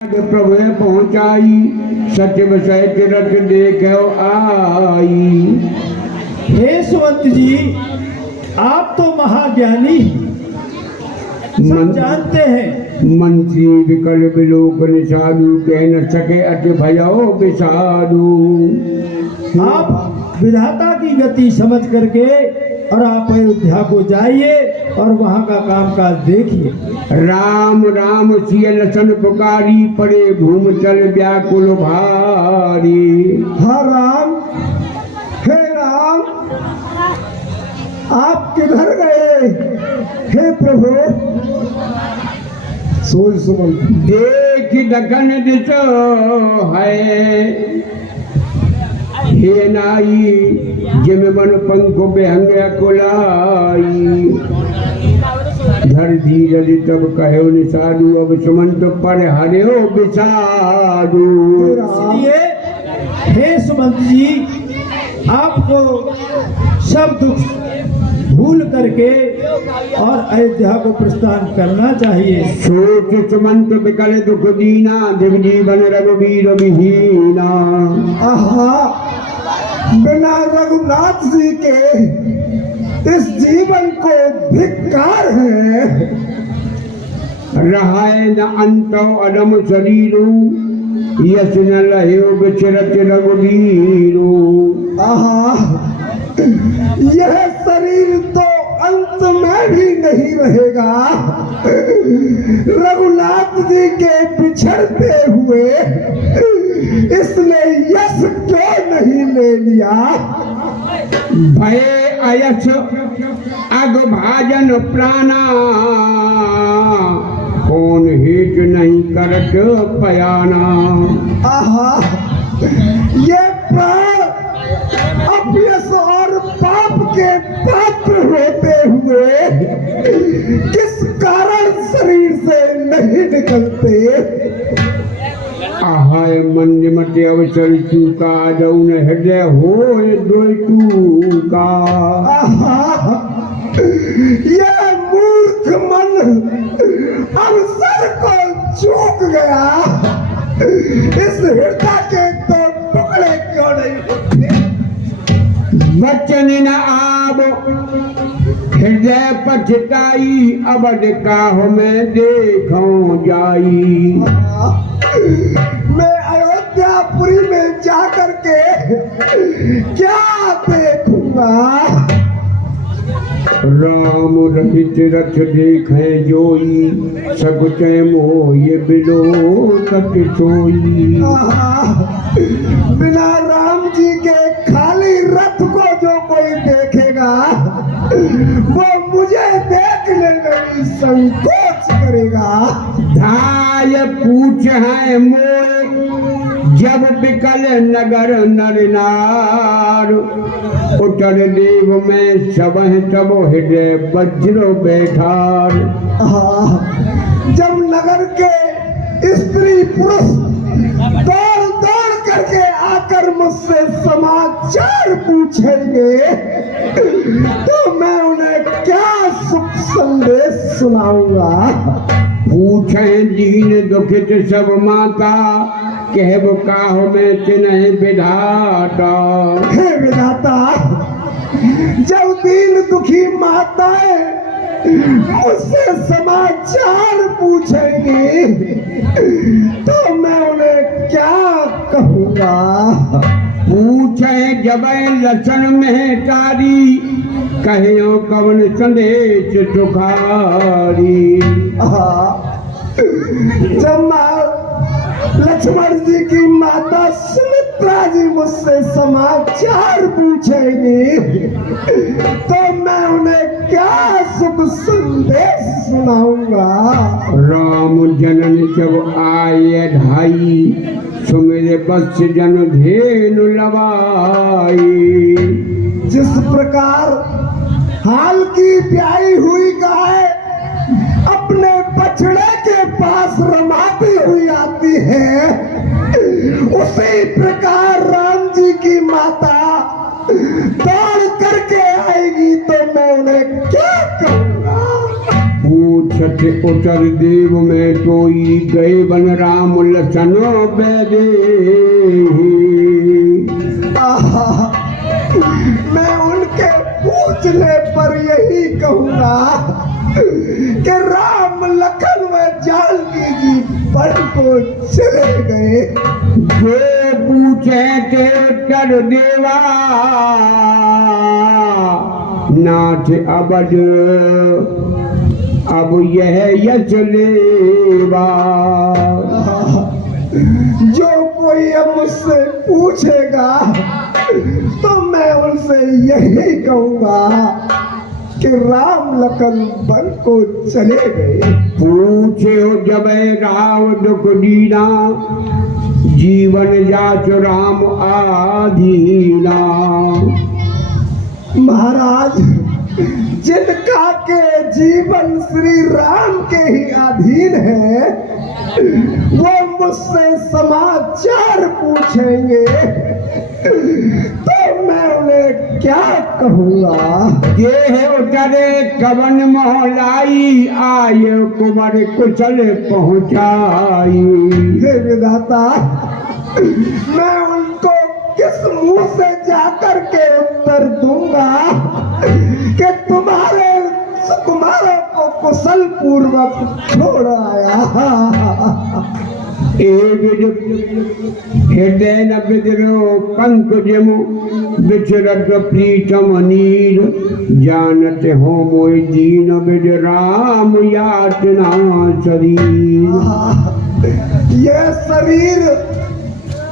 प्रभु पहुँचाई, सत्य सहित रथ देखो आई। हे सुमंत जी, आप तो महाज्ञानी सब जानते हैं। मंत्री विकल विलोकन साधु, कह न सके अति भयो विसाधु। आप विधाता की गति समझ करके और आप अयोध्या को जाइए और वहाँ का कामकाज देखिए। राम राम सिय लसन पुकारी, पड़े भूम चल व्याकुल भारी। हाँ राम, हे राम, आप किधर गए? हे प्रभु, सोच सुमन देख दखन दिशो है, हे नाई जिम मन पंख बेहंग कुलाई। धर धीरज तब कहो निसाधु, अब सुमंत पर हरियो विसाधु। इसलिए हे सुमंत जी, आपको सब दुख भूल करके और अयोध्या को प्रस्थान करना चाहिए। सोच सुमंत विकल दुख दीना, दिव जीवन रघुवीर विहीना। आहा, बिना रघुनाथ जी के इस जीवन को धिक्कार है। रहाय न अंतो अदम शरीरू, यश न लह्यो विचरत रघुवीरू। आहा, यह शरीर तो अंत में भी नहीं रहेगा। रघुनाथ जी के बिछड़ते हुए इसने यश क्यों नहीं ले लिया? भय अयस अग भाजन प्राणा, कौन हेत नहीं करत पयाना। आहा, ये प्राण अपयश और पाप के पात्र होते हुए किस कारण शरीर से नहीं निकलते? आहाय मंद मत अवसर चूका, जौन हृदय हो दोय टूका। यह मूर्ख मन अवसर को चूक गया। इस हृदय के तो टुकड़े क्यों नहीं होते? बचन न आब हृदय पछताई, अबद काह में देखो जाई। मैं अयोध्यापुरी में जाकर के क्या देखूंगा? राम रहित रथ देखे जोई, सकुचय मोह ये बिलो कट सोई। बिना राम जी के खाली रथ को जो कोई देखेगा वो मुझे देखने में भी संकोच करेगा। धाय पूछ है मोय, जब बिकल नगर नर नार। उतर देव में सब तब हृदय वज्र बैठार। जब नगर के स्त्री पुरुष दौड़ दौड़ करके आकर मुझसे समाचार पूछेंगे तो मैं उन्हें क्या शुभ संदेश सुनाऊंगा? पूछे दीन दुखित सब माता, कहब काह में तिन्ह विधाता। हे विधाता, जब दीन दुखी माताएं मुझसे समाचार पूछेंगी तो मैं उन्हें क्या कहूँगा? पूछे जब लक्षण में तारी, कहो कवन संदेश सुखारी। जब लक्ष्मण जी की माता सुमित्रा जी मुझसे समाचार पूछेंगी तो मैं उन्हें क्या शुभ संदेश सुनाऊंगा? राम जनन जब आए ढाई, सुमेरे बस जन धेनु लवाई। जिस प्रकार हाल की ब्याई हुई गाय अपने बछड़े के पास रमाती हुई आती है, उसी प्रकार राम जी की माता दौड़ करके आएगी तो मैं उन्हें क्या कहूँगा? पूछत दशरथ उतर देव में टोई गए बन राम लसनो बैदे। आहा, मैं उनके पूछने पर यही कहूँगा कि राम लखन व जानकी जी वन को चले गए। जो पूछे ते उत्तर देवा नाथ अबद अब यह यश लेवा। जो कोई अब मुझसे पूछेगा तो मैं उनसे यही कहूँगा कि राम लखन वन को चले गए। पूछे जब राव दुख दीना जीवन जाच राम आधीना। महाराज, जिनका के जीवन श्री राम के ही अधीन है वो मुझसे समाचार पूछेंगे तो मैं उन्हें क्या कहूँगा। ये है उतरे कवन मोहलाई आय कुंवर कुशल पहुँचाई। हे विधाता, मैं उनको किस मुंह से जाकर के उत्तर दूंगा कि तुम्हारे सुकुमारों को कुशल पूर्वक छोड़ आया। हृदय न बिदरो पंकजमु विचरत प्रीतम नीर जानत हो मोय दीन बिद राम यातना शरीर। यह शरीर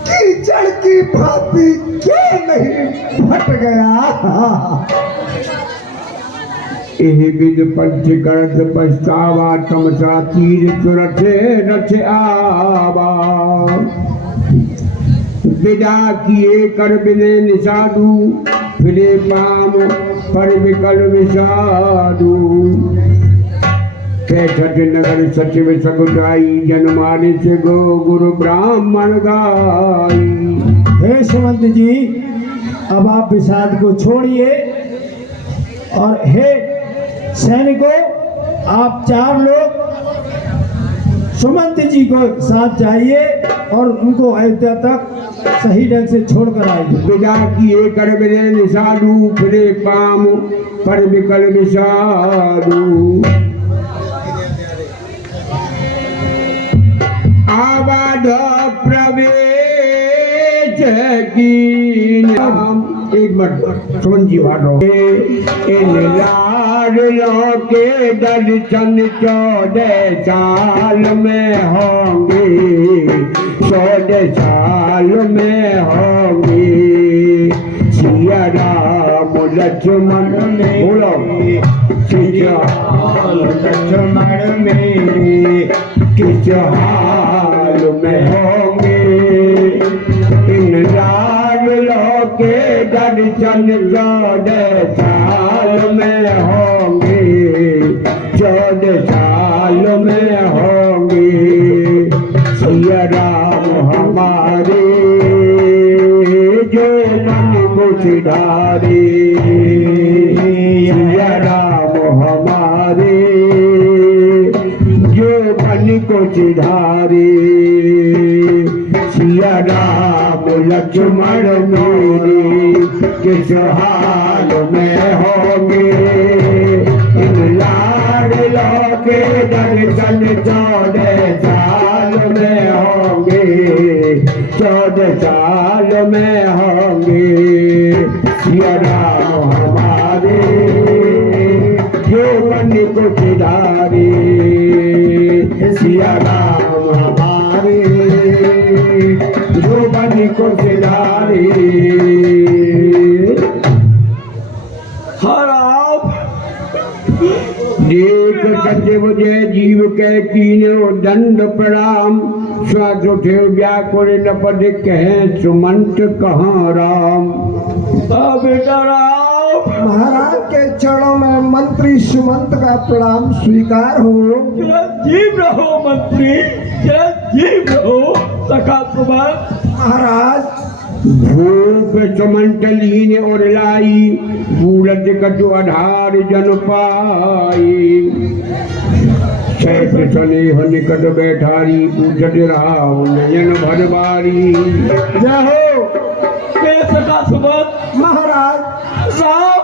कीचड़ की भांति क्यों नहीं फट गया। एह विद पंच करत पछतावा तमसा तीर तुरथे रथ आवा। विदा किए कर बिने निषादु फिरे पाम पर विकल विषादु। कैठट नगर सचिव सगुटाई जनमाने से गो गुरु ब्राह्मण गाई। हे सुमंत जी, अब आप विषाद को छोड़िए और हे सैनिकों, आप चार लोग सुमंत जी को साथ जाइए और उनको अयोध्या तक सही ढंग से छोड़कर आइए। विदा किए कर बिने निषादु फिरे पाम पर विकल विषादु। आबाद प्रवेश की नाम एक बार सुमन जी बात हो। इन लाडलों के दर्शन 14 साल में होंगे, 14 साल में होंगे। सिया राम लक्ष्मण बोलो, सिया लक्ष्मण मेरे किस हाल में होंगे। इन लाडलों के दर्शन 14 साल में होंगे, 14 साल में होंगे। सिया राम हमारे जो मन को सिधारे। सिया राम हमारे को सिधारे। सिया राम लक्ष्मण मेरे किस हाल में होंगे। इन लाडलों के दर्शन 14 साल में होंगे, 14 साल में होंगे। सिया राम हमारे जो मन को सिधारे। सिया राम हमारे जो बन को सिधारे। देख सचिव जय जीव के कीनो दंड प्रणाम। श्वास उठे व्याकुल न पद कहें सुमंत कहाँ राम। बेटा राम, महाराज के चरणों में मंत्री सुमंत का प्रणाम स्वीकार हो। जीव रहो मंत्री, जीव रहो सखा सुमंत। महाराज, भूप सुमंत लीन और लाई बूढ़त कटु आधार जन पाई। सहज स्नेह निकट बैठारी पूछत रहा नयन भर बारी। जय हो हे सखा सुमंत महाराज। राम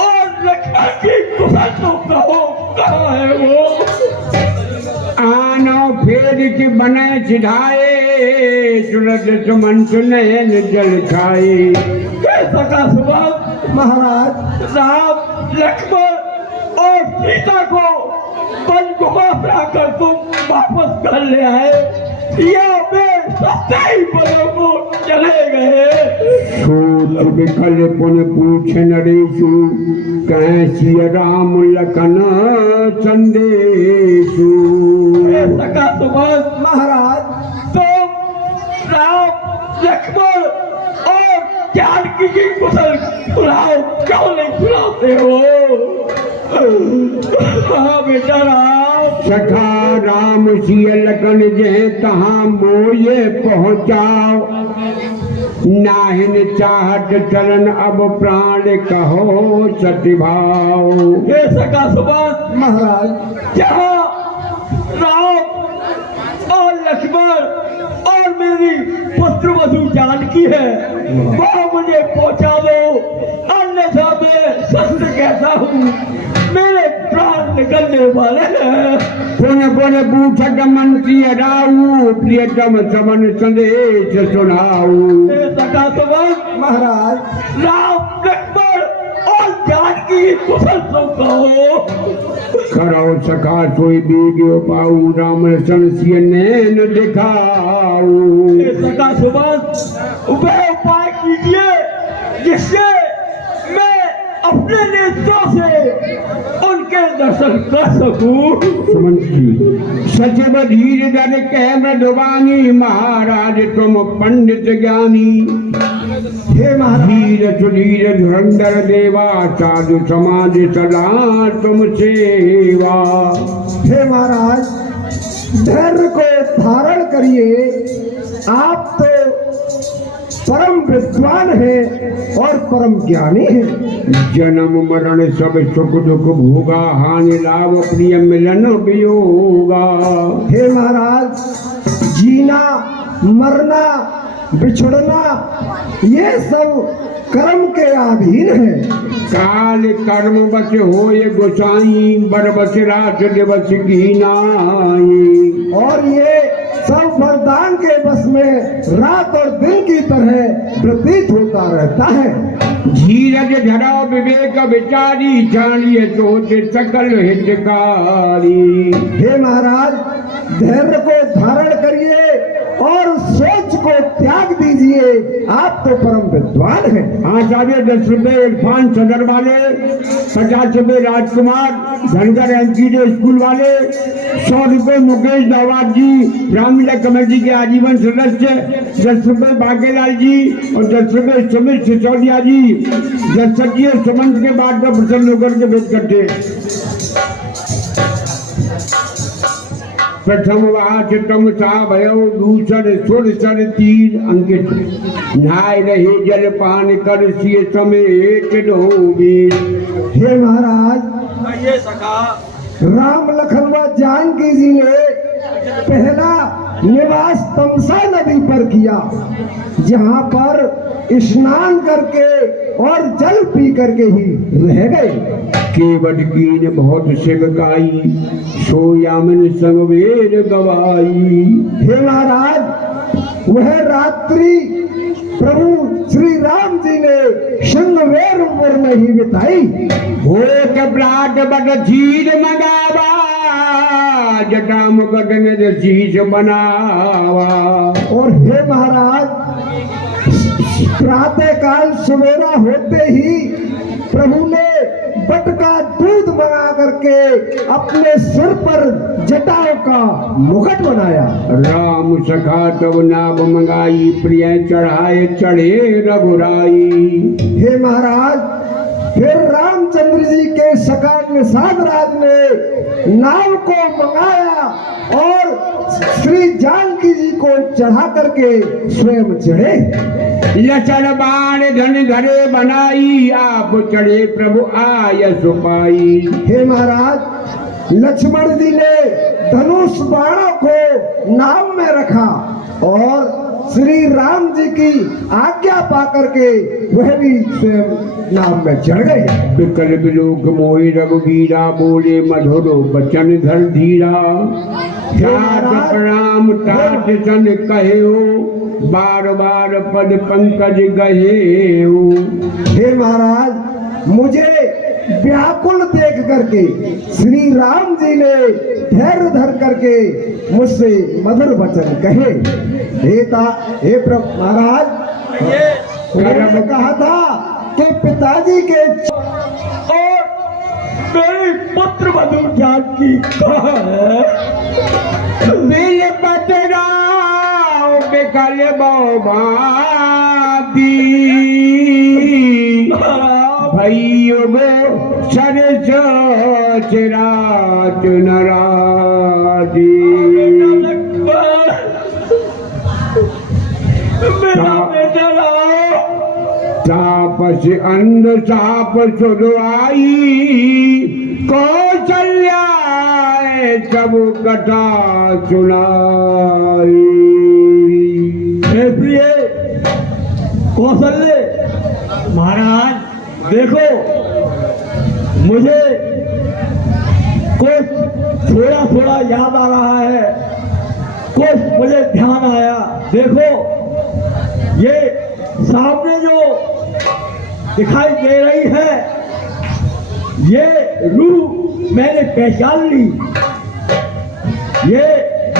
और लक्ष्मण की कुशल तो कहो, कहाँ है वो? आनो फेर के बने सिधाए सुरत सुमंत नयन जल छाए। हे सखा सुमंत महाराज राम लक्ष्मण और सीता को वन घुमा फिरा कर तुम वापस घर ले आए या वे सत्य ही पलों को चले गए? सोच विकल पुन पूछ नरेशु कह सिय राम लखन संदेशु। हे सखा सुमंत महाराज तुम राम लक्ष्मण और जानकी की कुशल सुनाओ, क्यों नहीं सुनाते हो? हाँ बेटा राम। सखा राम सिय लखन जय तहाँ मोये पहुँचाओ नाहिन चाहत चलन अब प्राण कहो सतिभाव। हे सखा सुमंत महाराज जहाँ राम और लक्ष्मण और मेरी पुत्र वधु जानकी है वह मुझे पहुंचा दो, अन्यथा मैं शस्त्र कहता हूँ मेरे प्राण निकलने वाले हैं। पुन पुन पूछत मंत्री राऊ प्रियतम समन संदेश सुनाऊ। हे सखा सुमंत महाराज राम लक्ष्मण और जानकी की कुशल तो कहो। करो सखा सोई बीग्यो पाऊ राम सन सिय नैन दिखाऊ। हे सखा सुमंत वह उपाय कीजिए जिससे मैं अपने नेत्रों से उनके दर्शन कर सकूं। सुमंत जी सचिव धीर धर कह मृदुबानी महाराज तुम पंडित ज्ञानी। हे महाराज धीर सुधीर धुरंधर देवा साधु समाज सदा तुम सेवा। हे महाराज धैर्य को धारण करिए, आप तो परम विद्वान है और परम ज्ञानी है। जन्म मरण सब सुख दुख भोगा हानि लाभ प्रिय मिलन वियोगा। हे महाराज जीना मरना बिछड़ना ये सब कर्म के अधीन है। काल कर्म बस होए गोसाई बर बस रात दिवस की नाई। और ये सब वरदान के बस में रात और दिन की तरह प्रतीत होता रहता है। धीरज धरा विवेक विचारी जानिए सोच सकल हितकारी। हे महाराज धैर्य को धारण करिए और सोच को त्याग दीजिए, आप तो परम विद्वान हैं। हाँ साहब 10 रुपए इरफान सदर वाले, 50 रुपए राजकुमार धनगर एमपी स्कूल वाले, 100 रुपए मुकेश दावाद जी रामलीला कमेटी के आजीवन सदस्य, 10 रुपए बागेलाल जी और 10 रुपए सुमित सिसोदिया जी जसजी सुमंत के बाद में प्रसन्न होकर के भेंट करते। प्रथम वाच तम सा भयो दूसर सुर सर तीर अंकित नहाय रहे जल पान कर सिय समेत डोबीर। हे महाराज ये सखा राम लखन व जानकी जी ने पहला निवास तमसा नदी पर किया, जहाँ पर स्नान करके और जल पी करके ही रह गए। केवट कीन बहुत सेवकाई सो यामिन संगवेर गवाई। हे महाराज वह रात्रि प्रभु श्री राम जी ने संगवेर में ही बिताई। हो के प्राट बट धीर मगावा जटा मुकट ने शीश बनावा। और हे महाराज प्रातः काल सवेरा होते ही प्रभु ने बट का दूध बना करके अपने सिर पर जटाओं का मुकुट बनाया। राम सखा तब नाभ मंगाई प्रिय चढ़ाए चढ़े रघुराई। हे महाराज फिर रामचंद्र जी के सखा निषाद राज ने नाव को मंगाया और श्री जानकी जी को चढ़ा करके स्वयं चढ़े। लचन बाण धन धरे बनाई आप चढ़े प्रभु आय सुपाई। हे महाराज लक्ष्मण जी ने धनुष बाणों को नाम में रखा और श्री राम जी की आज्ञा पाकर के वह भी स्वयं नाम में चढ़ गए। विकल विलोक मोहि रघुवीरा, बोले मधुर बचन धर धीरा। तात प्रणाम तात सन कहेओ, बार बार पद पंकज गहेओ। हे महाराज, मुझे व्याकुल देख करके श्री राम जी ने धैर्य धर करके मुझसे मधुर वचन कहे। हे प्रभु महाराज, उन्होंने कहा था कि पिताजी के और मेरी पुत्र वधु जानकी कहाँ है? दिल पतराओ बिकल बहुभाती, भैयो गो सरस चिरात नरादी। मेरा बेटा लाओ। तापस अंध साप सुरवाई, कौशल्या सब कथा सुनाई। हे प्रिय कौशल्य महाराज, देखो मुझे कुछ थोड़ा थोड़ा याद आ रहा है, कुछ मुझे ध्यान आया। देखो ये सामने जो दिखाई दे रही है, ये रूह मैंने पहचान ली। ये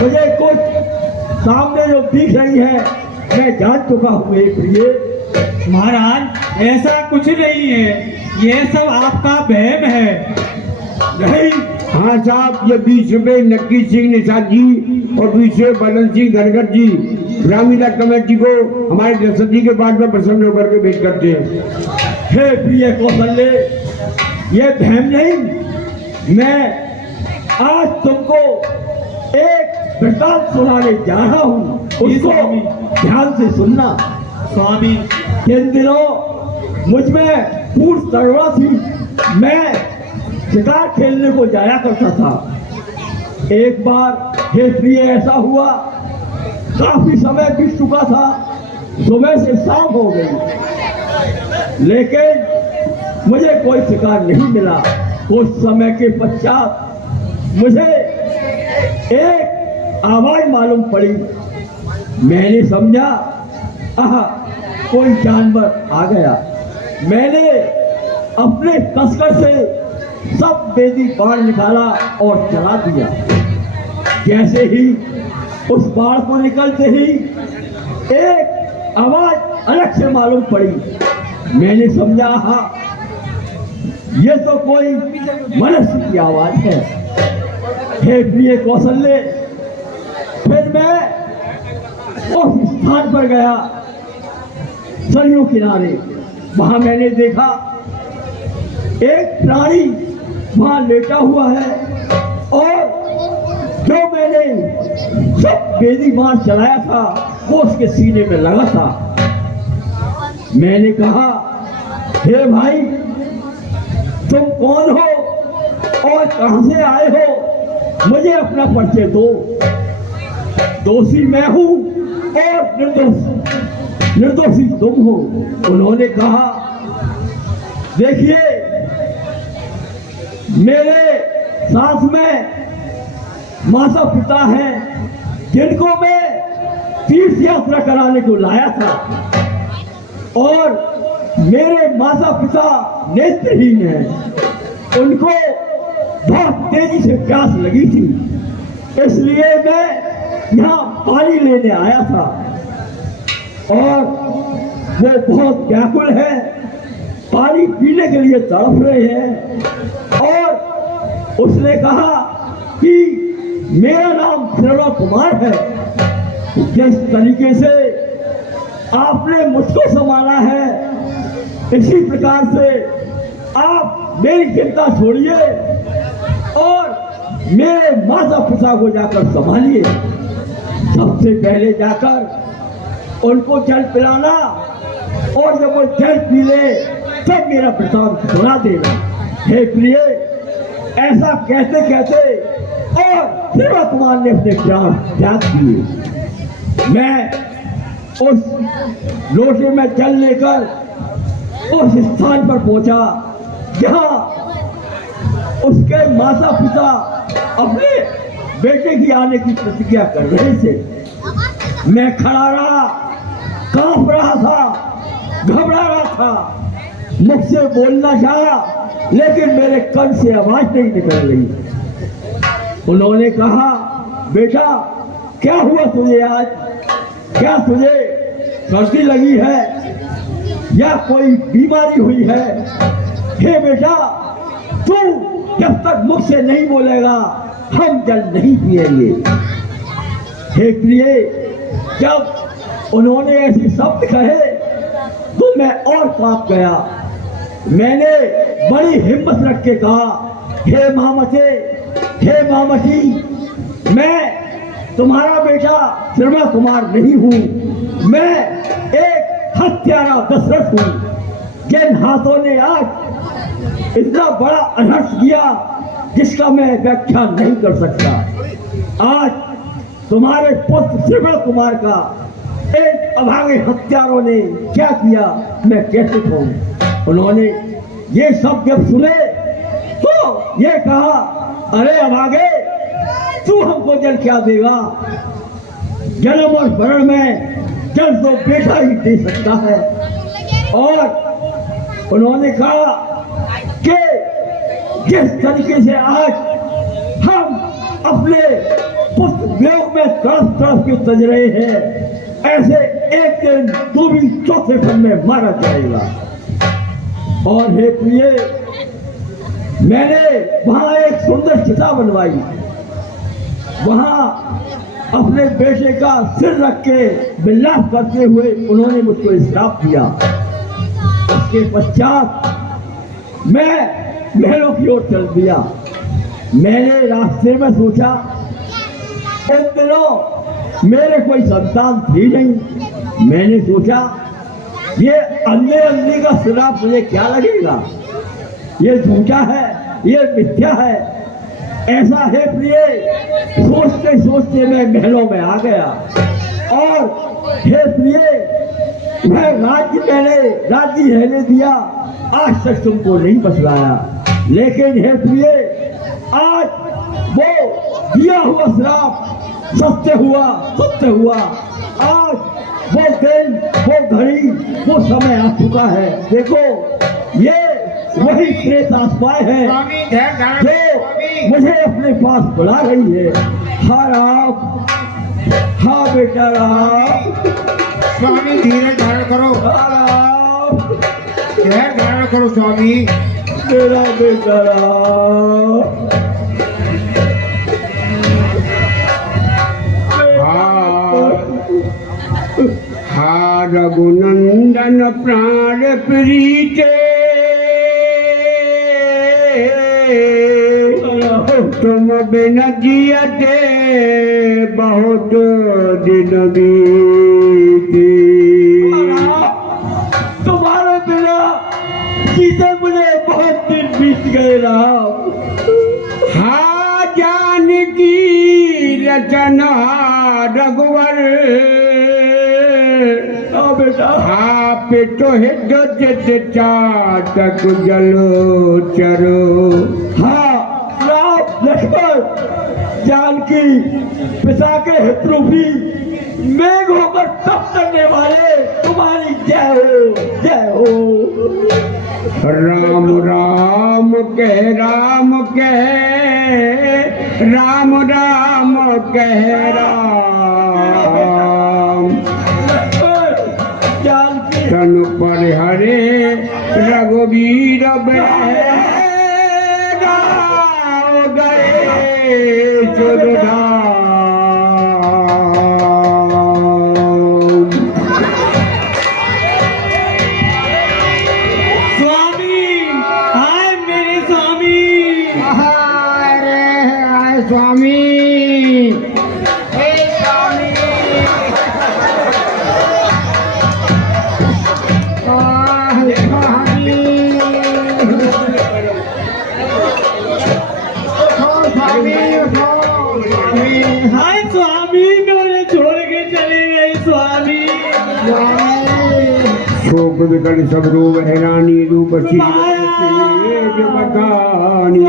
मुझे कुछ सामने जो दिख रही है मैं जान चुका हूँ। प्रिय महाराज, ऐसा कुछ नहीं है, ये सब आपका वहम है। नहीं, हाँ साहब, ये 20 रुपए नक्की सिंह निषाद जी और 20 रुपए बलन सिंह धनगर जी ग्रामीण कमेटी को हमारे दसदी के बाद में प्रसन्न होकर के भेंट करते हैं। हे प्रिय कौशल्य, ये भ्रम नहीं, मैं आज तुमको एक वृत्तांत सुनाने जा रहा हूँ, उसको ध्यान से सुनना। स्वामी, जिन दिनों मुझ में पूर्ण तगड़ा थी, मैं शिकार खेलने को जाया करता था। एक बार हे प्रिय ऐसा हुआ, काफी समय बीत चुका था, सुबह से शाम हो गई, लेकिन मुझे कोई शिकार नहीं मिला। कुछ समय के पश्चात मुझे एक आवाज मालूम पड़ी। मैंने समझा कोई जानवर आ गया। मैंने अपने तस्कर से सब बेदी बाण निकाला और चला दिया। जैसे ही उस बाण को निकलते ही एक आवाज अलग से मालूम पड़ी। मैंने समझा ये तो कोई मनुष्य की आवाज है। हे प्रिय कौशल्य, फिर मैं उस स्थान पर गया सरयू किनारे। वहां मैंने देखा एक प्राणी वहां लेटा हुआ है और जो मैंने सब बेदी बाण चलाया था वो उसके सीने में लगा था। मैंने कहा, हे भाई, तुम कौन हो और कहां से आए हो? मुझे अपना परिचय दो। दोषी मैं हूं और निर्दोषी तुम हो। उन्होंने कहा, देखिए, मेरे साथ में माता पिता हैं जिनको मैं तीर्थ यात्रा कराने को लाया था और मेरे माता पिता नेत्रहीन हैं। उनको बहुत तेजी से प्यास लगी थी, इसलिए मैं यहाँ पानी लेने आया था और वो बहुत व्याकुल है, पानी पीने के लिए तड़प रहे हैं। और उसने कहा कि मेरा नाम श्रवण कुमार है। जिस तरीके से आपने मुझको संभाला है, इसी प्रकार से आप मेरी चिंता छोड़िए और मेरे माता पिता को जाकर संभालिए। सबसे पहले जाकर उनको जल पिलाना और जब वो जल पी ले तब मेरा वृतांत सुना देना। हे प्रिय, ऐसा कहते कहते और श्रीवा कुमार ने अपने प्राण त्याग दिए। मैं उस लोटे में जल लेकर उस स्थान पर पहुंचा जहां उसके माता पिता अपने बेटे की आने की प्रतिज्ञा कर रहे थे। मैं खड़ा रहा, कांप रहा था, घबरा रहा था, मुख से बोलना चाहा लेकिन मेरे कान से आवाज नहीं निकल रही। उन्होंने कहा, बेटा क्या हुआ तुझे आज? क्या तुझे सर्दी लगी है या कोई बीमारी हुई है? हे बेटा, तू जब तक मुख से नहीं बोलेगा हम जल नहीं पिएंगे। हे प्रिय, जब उन्होंने ऐसे शब्द कहे तो मैं और कांप गया। मैंने बड़ी हिम्मत रख के कहा, हे मामते, हे मामती, मैं तुम्हारा बेटा श्रीवा कुमार नहीं हूं, मैं एक हत्यारा दशरथ हूं जिन हाथों ने आज इतना बड़ा अनर्थ किया जिसका मैं व्याख्या नहीं कर सकता। आज तुम्हारे पुत्र श्रीवा कुमार का इन अभागे हत्यारों ने क्या किया मैं कैसे कहूं। उन्होंने ये सब जब सुने तो ये कहा, अरे अभागे, तू हमको जल क्या देगा? जन्म और मरण में जल तो बेटा ही दे सकता है। और उन्होंने कहा कि जिस तरीके से आज हम अपने पुत्र वियोग में तड़प तड़प के तज रहे हैं, ऐसे एक दिन तू भी चौथे फन में मारा जाएगा। और हे प्रिय, मैंने वहां एक सुंदर चिता बनवाई, वहां अपने बेटे का सिर रख के विलाप करते हुए उन्होंने मुझको श्राप दिया। उसके पश्चात मैं महलों की ओर चल दिया। मैंने रास्ते में सोचा, इन दिनों मेरे कोई संतान थी नहीं। मैंने सोचा ये अंधे अंधी का श्राप मुझे क्या लगेगा, ये झूठा है, ये मिथ्या है। ऐसा है प्रिय, सोचते सोचते मैं महलों में आ गया। और हे प्रिय, मैं राज्य रहने दिया, आज तक तुमको नहीं बतलाया। लेकिन हे प्रिय, आज वो दिया हुआ श्राप सत्य हुआ। आज वो दिन, वो घड़ी, वो समय आ चुका है। देखो, ये वही प्रेत आत्माएं हैं जो मुझे अपने पास बुला रही है। हाँ राम, हाँ बेटा राम। स्वामी धीरे धारण करो, हाँ राम, धैर्य धारण करो स्वामी। मेरा बेटा राम। हा रघुनंदन प्राण प्रीते, तुम बिन जियते बहुत दिन बीते। तुम्हारे बिना जीते मुझे बहुत दिन बीत गए राम। हा जानकी रचना रघुवर, बेटा आप तो हित चातक जलो चरो। हाँ राम, लक्ष्मण, जानकी, पिता के हितरूपी मेघ होकर तप करने वाले तुम्हारी जय हो, जय हो। राम राम कह, राम कह, राम राम कह राम। जानकी तनु पर हरे रघुवीर गए सुरधाम। स्वामी, हाय मेरे स्वामी। अरे आए स्वामी, हे स्वामी, स्वामी। स्वामी शोक विकल सब रूप हैरानी रूप तेज बखानी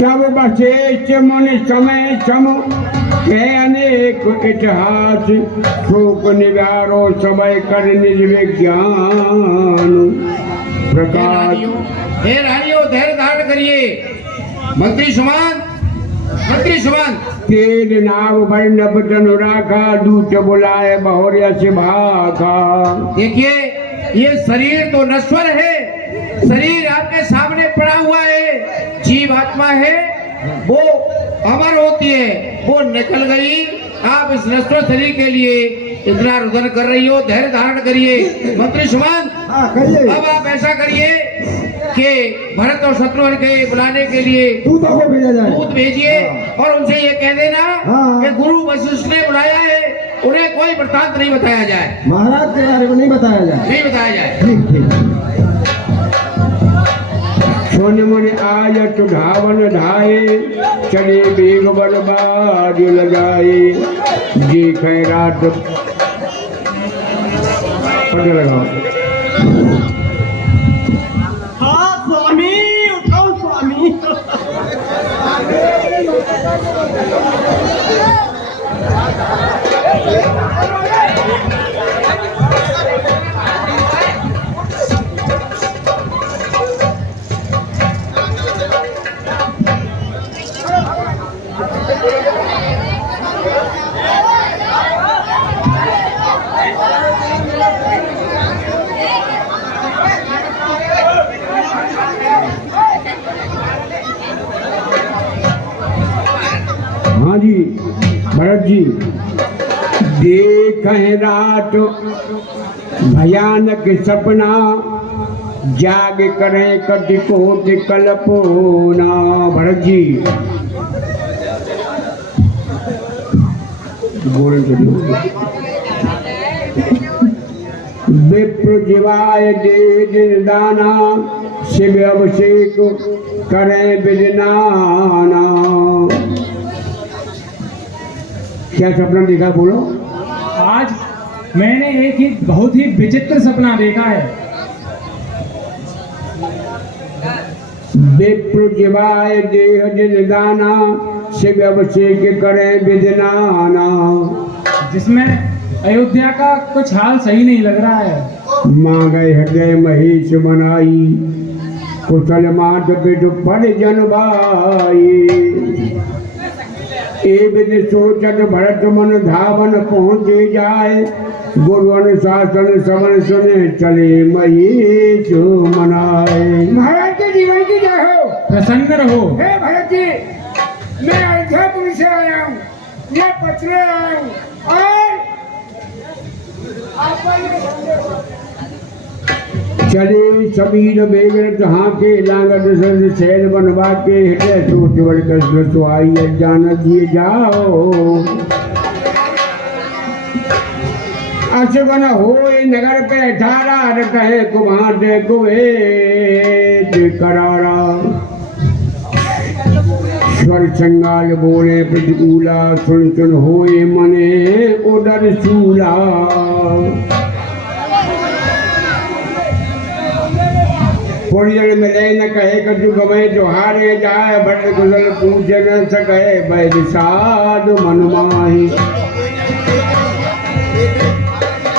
तब बसे मन समय सम के अनेक इतिहास शोक निवारो समय कर निज विज्ञान प्रकाश हे रानियों धैर्य धारण करिए। मंत्री सुमान तेल नाव भर नभ तनु राखा दूत बुलाए बहुरिया से भाखा। देखिए ये शरीर तो नश्वर है, शरीर आपके सामने पड़ा हुआ है, जीव आत्मा है वो अमर होती है, वो निकल गई। आप इस नश्वर शरीर के लिए इतना रुदन कर रही हो, धैर्य धारण करिए। मंत्री सुमान अब आप ऐसा करिए कि भरत और शत्रुघ्न के बुलाने के लिए दूतों को भेजा जाए। दूत भेजिए और उनसे ये कह देना कि गुरु वशिष्ठ ने बुलाया है, उन्हें कोई वृत्तांत नहीं बताया जाए, महाराज के बारे में नहीं बताया जाए। नहीं बताया जाए। ठीक ठीक। सोन मन आय धावन धाये चले बेग बर्बाद लगाए जी खैरात पता लगाओ। हाँ स्वामी उठाओ स्वामी हाँ जी भरत जी देखें रात भयानक सपना जाग करें कटिकोट कल्पना। भरत जी विप्र जीवाय दे दाना शिव अभिषेक करें विदनाना। क्या सपना देखा बोलो? आज मैंने एक ही बहुत ही विचित्र सपना देखा है। विप्र जीवाय देह जिनदाना शिव अभिषेक करें विदनाना। जिसमें अयोध्या का कुछ हाल सही नहीं लग रहा है। माँ गए हृदय महेश बनाई कुशल मात बिद परिजन भाई। ए विद सोचत भरत मन धावन पहुँचे जाए गुरु अनुशासन समन सुने चले महेश मनाए। महाराज के जीवन की जय हो। प्रसन्न रहो। हे भरत जी, मैं अयोध्यापुर से आया हूँ, ये पत्र आया हूँ और आपका ये चले समीर बेगरत हाके लागत सर सैन बनवा के हृदय सोच बड़ कृष्ण सुहाई जान दिए जाओ। अशगन होए नगर पे ठारा कहे कुमार कुबेद करारा। स्वर संगाल बोले प्रतिकूला सुन सुन होए मने उदर सूला। पुण्य मिले न कहे कछु गवे जो हारे जाए बट कुशल पूछ न सके वैद साधु मन माही।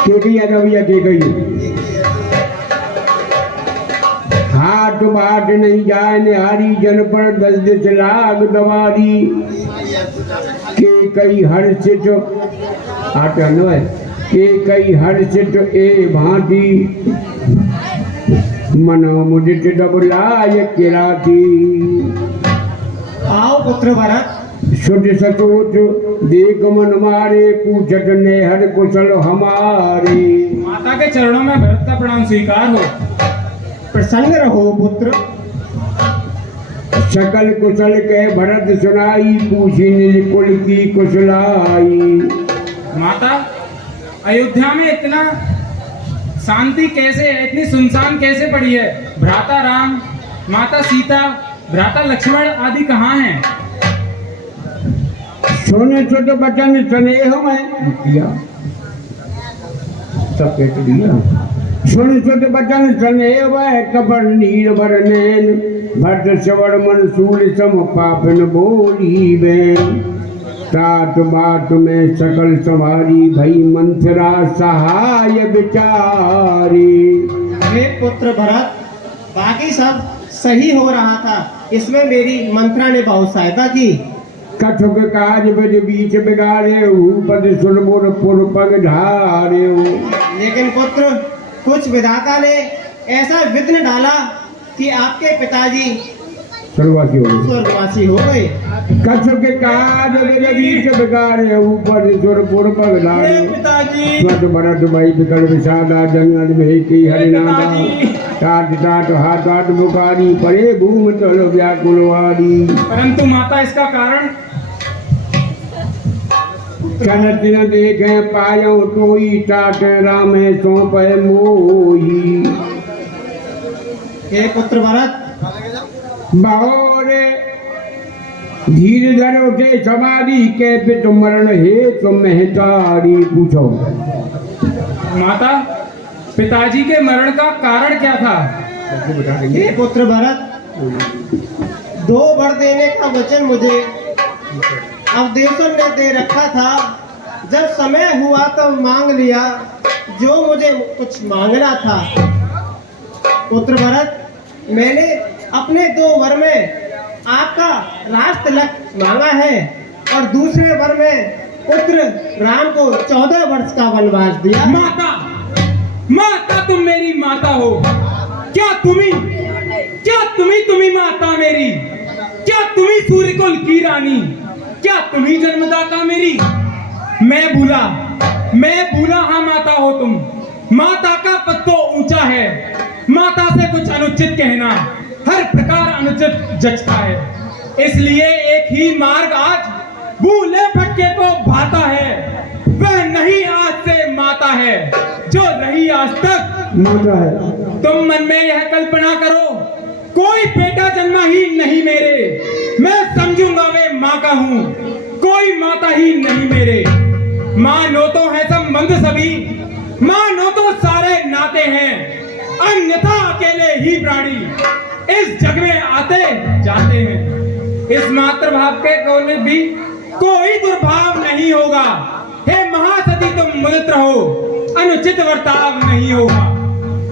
केटिया रविया के गई हाथ बाट नहीं जाए निहारी जन पर दस दिस लाग दवारी। के कई हर्षित आटा न के कई हर्षित ए भांति मनो मुदित डबलाय किराती। आओ पुत्र भरत। शुद्ध सचोट देख मन मारे पूछत ने हर कुशल हमारे। माता के चरणों में भरत का प्रणाम स्वीकार हो। प्रसन्न रहो पुत्र। सकल कुशल के भरत सुनाई पूछी निज कुल की कुशलाई। माता अयोध्या में इतना शांति कैसे है, इतनी सुनसान कैसे पड़ी है? भ्राता राम, माता सीता, भ्राता लक्ष्मण आदि कहाँ हैं? सोने छोटे बचन स्नेह में किया सब पेट दिया। सोने छोटे बचन स्नेह वह कबर नीर बरनैन भद्र श्रवण मन सूल सम पापन बोली बेन तात बात में सकल संवारी भई मंथरा सहाय बिचारी। हे पुत्र भरत, बाकी सब सही हो रहा था, इसमें मेरी मंत्रा ने बहुत सहायता की। कथुक काज बज बीच बिगाड़े पद सुर मोर पुर पग ढारे। लेकिन पुत्र, कुछ विधाता ने ऐसा विघ्न डाला कि आपके पिताजी स्वर्गवासी हो गए। स्वर्गवासी हो गए। कथुक काज बज बीच बिगाड़े पद सुर पुर पग ढारे। पिताजी मत भरत भाई बिकल विषादा जंगल में की हरिनादा टाट टाट हाथ हाथ बुकारी परे भूम तल व्याकुलवारी। परंतु माता इसका कारण चलत न देखे पायो तोई टाट राम सौंप मोही। हे पुत्र भरत, बाहोरे धीरे धर उठे समाधि के पित मरण हे तुम महतारी। पूछो माता, पिताजी के मरण का कारण क्या था? हे पुत्र भरत, 2 वर देने का वचन मुझे अवधेश्वर ने दे रखा था। जब समय हुआ तो मांग लिया जो मुझे कुछ मांगना था। पुत्र भरत, मैंने अपने 2 वर में आपका राज तिलक मांगा है और दूसरे वर में पुत्र राम को 14 वर्ष का वनवास दिया। माता, माता तुम मेरी माता हो। क्या तुम्ही माता मेरी? क्या तुम्ही सूर्यकुल की रानी? क्या तुम्ही जन्मदाता मेरी? मैं भूला हाँ माता हो तुम। माता का पद तो ऊंचा है। माता से कुछ अनुचित कहना हर प्रकार अनुचित जचता है। इसलिए एक ही मार्ग आज भूले भटके को भाता है। वह नहीं आज से माता है जो रही आज तक माता है। तुम मन में यह कल्पना करो, कोई बेटा जन्मा ही नहीं मेरे, मैं समझूंगा वे माँ का हूँ, कोई माता ही नहीं मेरे। मानो तो है संबंध सभी, मानो तो सारे नाते हैं, अन्यथा अकेले ही प्राणी इस जग में आते जाते हैं। इस मातृभाव के कोने भी कोई दुर्भाव नहीं होगा। हे महासती तुम मुदित रहो, अनुचित वर्ताव नहीं होगा।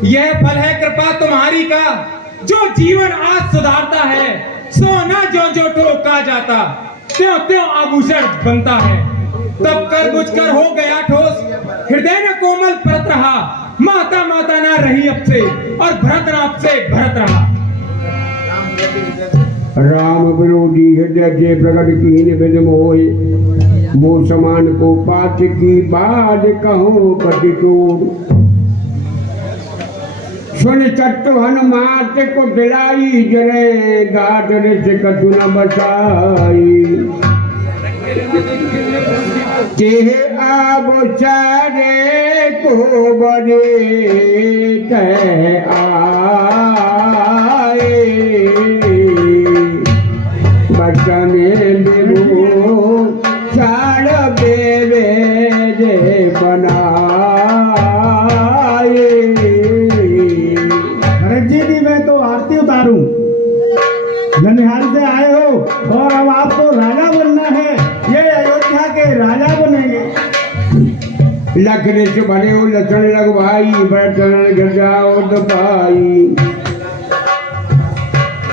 यह फल है कृपा तुम्हारी का, जो जीवन आज सुधारता है। सोना जो जो ठोका जाता, त्यों त्यों आभूषण बनता है। तब कर बुझ कर हो गया ठोस, हृदय न कोमल परत रहा। माता माता ना रही अब से, और भरत नाप से भरत रहा। राम विरोधी हृदय से प्रकट कीन विद मोहि, मोह समान को पात की बाज कहो पति तोड़। सुन चट्टु हनुमात को दिलाई जरे, गाट ऋषि कछु न बसाई। तेहे आब चारे को बरे कह आए, बचने बिनु चार बेवे जे बनाए। भरत जी की मैं तो आरती उतारूं। ननिहाल से आए हो और अब आपको राजा बनना है। ये अयोध्या के राजा बनेंगे। लखने से भरे हो लक्षण लगवाई, बर्तन घर जाओ तो पाई।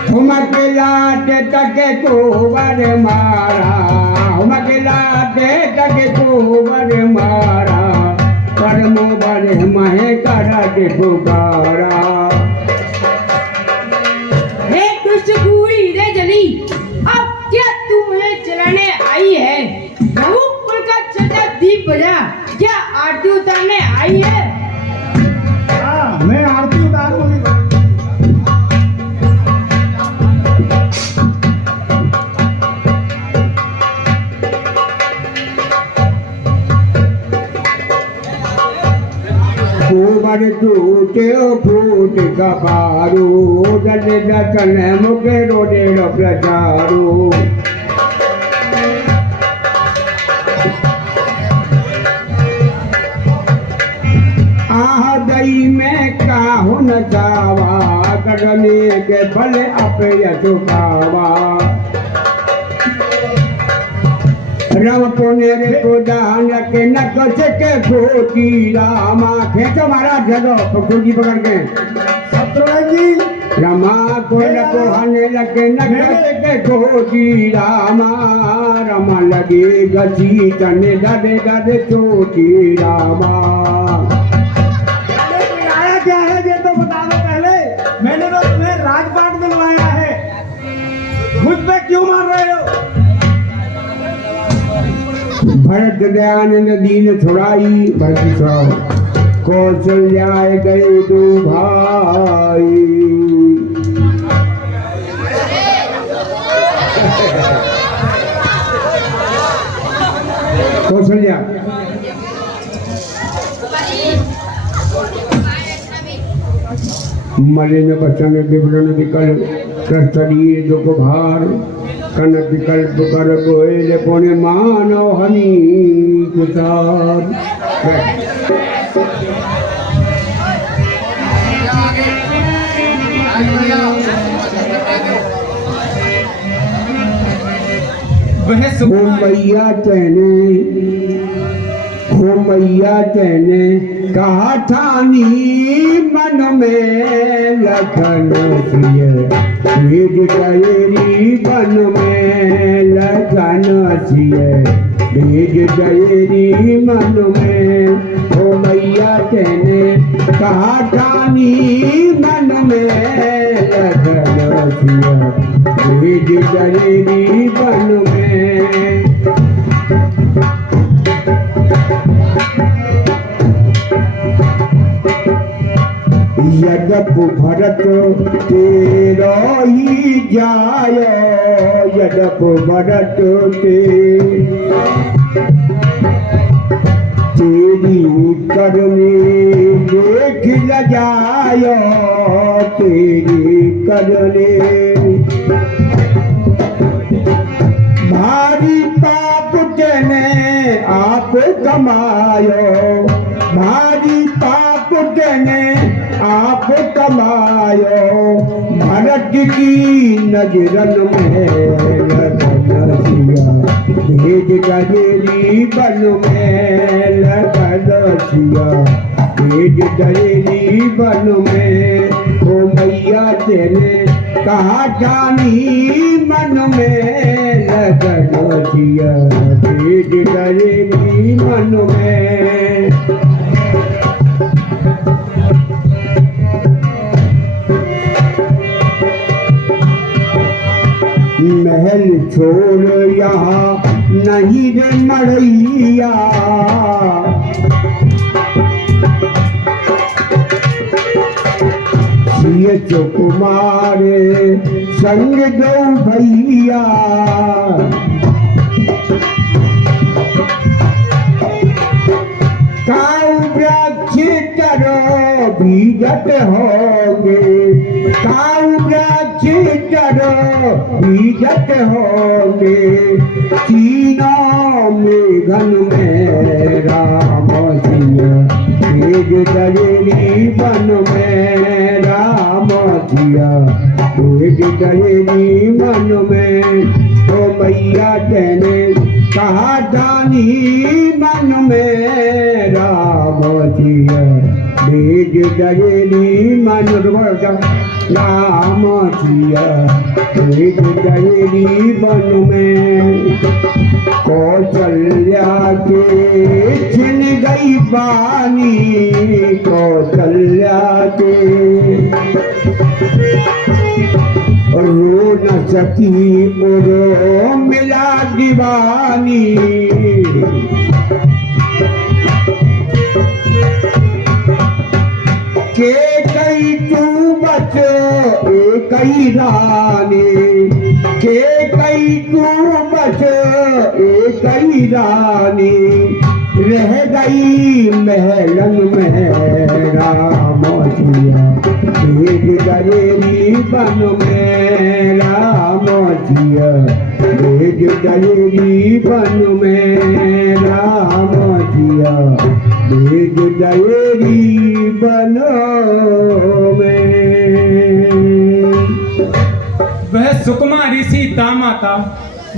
हुमके लाटे तके को वर मारा, हुमके लाटे तके को वर मारा। परमो बर महे करा के पुकारा। हे दुष्ट कुड़ी रे जली, अब क्या तू मुझे जलाने आई है? रघुकुल का छठा दीप बजा, क्या आरती उतारने आई है? हाँ, मैं आरती उतारूंगी। कोबर टूटे फूट कपारो, दल दचन मुके रोडे प्रचारो। न जावा करने के फल अपय चुकावा राम पुनेरे को दान रखे न कछ के खोटी रामा खेचो महाराज जगो खुर्ची पकड़ के शत्रुघ्न जी रामा को न को हने लगे न कछ के खोटी रामा रामा लगे गची तने दादे दादे चोटी रामा आया क्या है ये तो बता दो पहले। मैंने तो तुम्हें राजपाट दिलवाया है, मुझ पे क्यों मार रहे हो? भरत दयानंद दीन छुड़ाई भरत छुड़ाओ कौशल्याय गए दो भाई कौशल्या मलिन बचन विवरण विकल शरीर दुख भार कन विकल्प कर गोयल पुण्य मानो हनी कुतार वह हो सुकुमार मैया तेने कहा ठानी मन में लखन सिय भेज गयरी बन में लखन सिय भेज गयरी मन में हो मैया तेने कहा ठानी मन में लखन सिय भेज गयरी बन में यद्यप भरत तेरो ही जाय यद्यप भरत तेरी करने देख ल जाय तेरी करने भारी पाप जने आप कमायो भारी पाप जने आप कमायो भरत की नजरन में लगनसिया भेज गजेरी बन में लगनसिया भेज गजेरी बन में ओ मैया तेने कहा जानी मन में लगनसिया भेज गजेरी मन में महल छोड़ यहाँ नहीं रे मड़ैया ये कुमार संग दो भैया काऊ वृक्ष करो बीजत होंगे काऊ वृक्ष करो बीजत होंगे तीनों मेघन में राम सिया भेज गजेरी बन में राम सिया भेज गजेरी मन में तो मैया तेने कहा जानी मन में राम सिया भेज गजेरी मन राम सिया भेज गजेरी बन में कौशल्या के छिन गई बानी कौशल्या के रो न सकी रो मिला दीवानी के कई तू बच कई रानी के कई तू बच कई रानी रह गई महलन में राम सिया भेज गजेरी बन में राम सिया भेज गजेरी बन में राम सिया भेज गजेरी बन में माता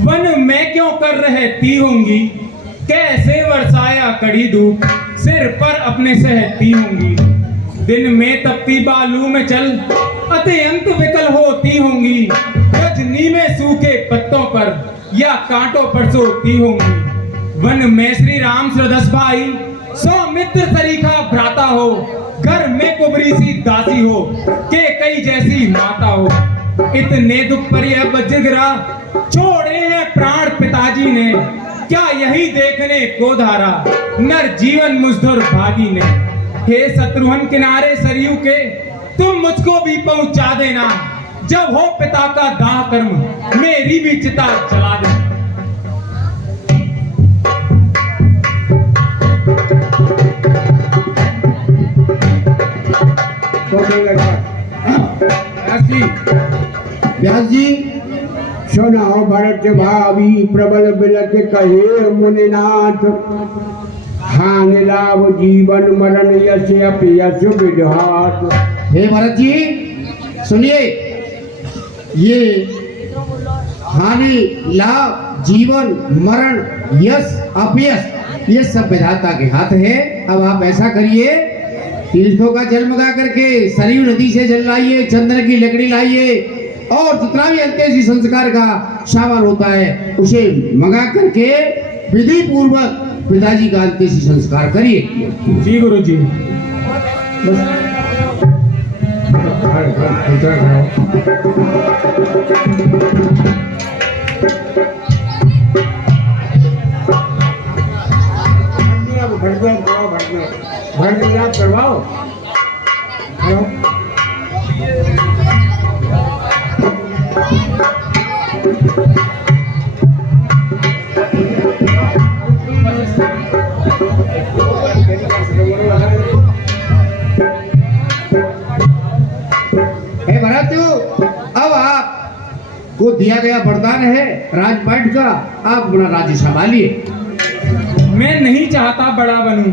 वन में क्यों कर रहती होंगी, कैसे वर्षाया कड़ी धूप सिर पर अपने सहती होंगी। दिन में तपती बालू में चल अत्यंत विकल होती होंगी, रजनी में सूखे पत्तों पर या कांटों पर सोती होंगी। वन में श्री राम श्रद्धस भाई सौमित्र सरीखा भ्राता हो, घर में कुबरी सी दासी हो के कई जैसी माता हो। इतने दुख पर यह बजगरा छोड़े हैं प्राण पिताजी ने, क्या यही देखने को धारा नर जीवन मुझधुर भागी ने। हे शत्रुघ्न किनारे सरयू के तुम मुझको भी पहुंचा देना, जब हो पिता का दाह कर्म मेरी भी चिता जला देना। व्यास जी सुनाओ भरत भावी प्रबल बिलक कहे मुनिनाथ, हान लाभ जीवन मरण यश अपयश विधात। हे भरत जी सुनिए, ये हानि लाभ जीवन मरण यश अपयश ये सब विधाता के हाथ है। अब आप ऐसा करिए, तीर्थों का जल मंगा करके सरयू नदी से जल लाइए, चंदन की लकड़ी लाइए और जितना भी अंत्येष्टि संस्कार का सामान होता है उसे मंगा करके विधि पूर्वक पिताजी का अंत्येष्टि संस्कार करिए। जी गुरु जी। करवाओ भरत, अब आप को दिया गया वरदान है राजपाट का, आप अपना राज्य संभालिए। मैं नहीं चाहता बड़ा बनूं,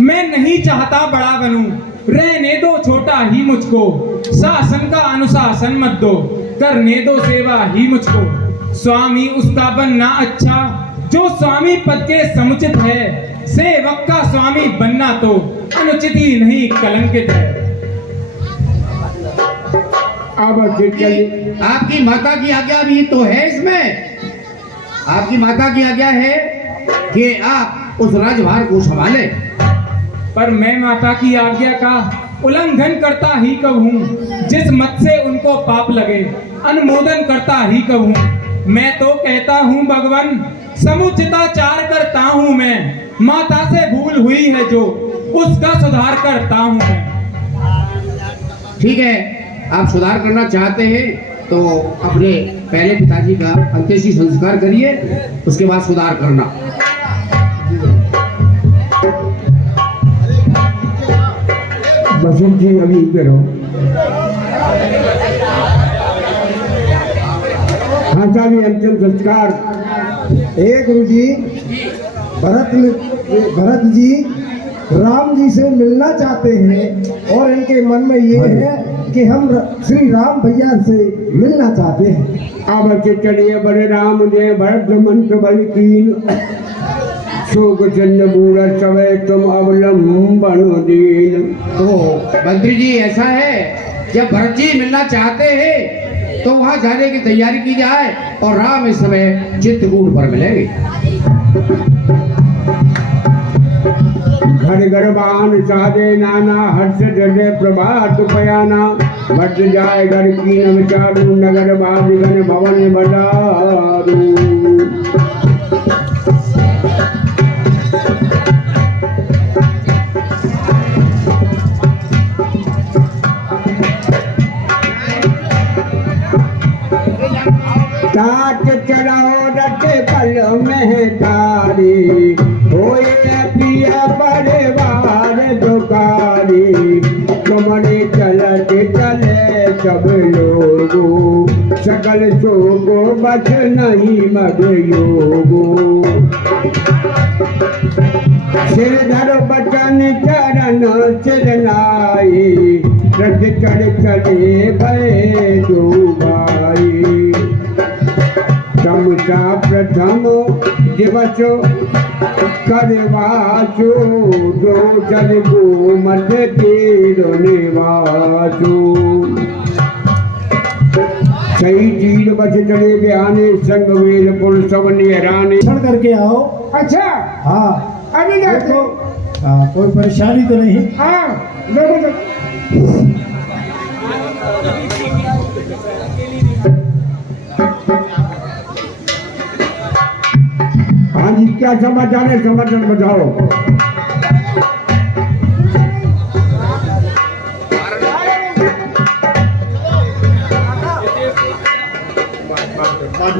मैं नहीं चाहता बड़ा बनूं, रहने दो छोटा ही मुझको, शासन का अनुशासन मत दो, करने दो सेवा ही मुझको। स्वामी उसका बनना अच्छा जो स्वामी पद के समुचित है, सेवक का स्वामी बनना तो अनुचित ही नहीं कलंकित है। अब चलिए, आपकी माता की आज्ञा भी तो है इसमें, आपकी माता की आज्ञा है कि आप उस राजभार को संभाले। पर मैं माता की आज्ञा का उल्लंघन करता ही कब हूँ, जिस मत से उनको पाप लगे अनुमोदन करता ही कब हूँ। मैं तो कहता हूँ भगवान समुचिताचार करता हूँ मैं, माता से भूल हुई है जो उसका सुधार करता हूँ मैं। ठीक है, आप सुधार करना चाहते हैं तो अपने पहले पिताजी का अंत्येष्टि संस्कार करिए, उसके बाद सुधार करना। बसंत जी अभी करो। हाँ साहब, अंतिम संस्कार। गुरु जी, भरत जी राम जी से मिलना चाहते हैं और इनके मन में ये है कि हम श्री राम भैया से मिलना चाहते हैं। अब चलिए बड़े राम दे भरत मंत्र बल कीन, शोक चंद बूढ़ सवै तुम अवलंबन दीन। तो मंत्री जी ऐसा है, जब भरत जी मिलना चाहते हैं तो वहां जाने की तैयारी की जाए और राम इस समय चित्रकूट पर मिलेंगे। घर घर बान साधे नाना, हर्ष हृदय प्रभात पयाना, बढ़ जाए घर की नमचारू, नगर बाजगन भवन बजारू। तात चढ़ाओ रट पल में तारी, होए पिया परिवार दुकारी, तुम्हारे चलते चले सब लोगो, सकल सोगो बच नहीं मग योगो। सिर धर बचन चरण सिरनाई, रथ चढ़ चले भय दो भाई। बचो करवाचो दो जन को मध्य तेरो निवाचो सही चीज बच चले बयाने संग वेल पुल सब निहराने दर्शन करके आओ। अच्छा हाँ अभी जाते देखो, हाँ कोई परेशानी तो नहीं। हाँ देखो देखो हाँ जी क्या समाचार है, समाचार बताओ।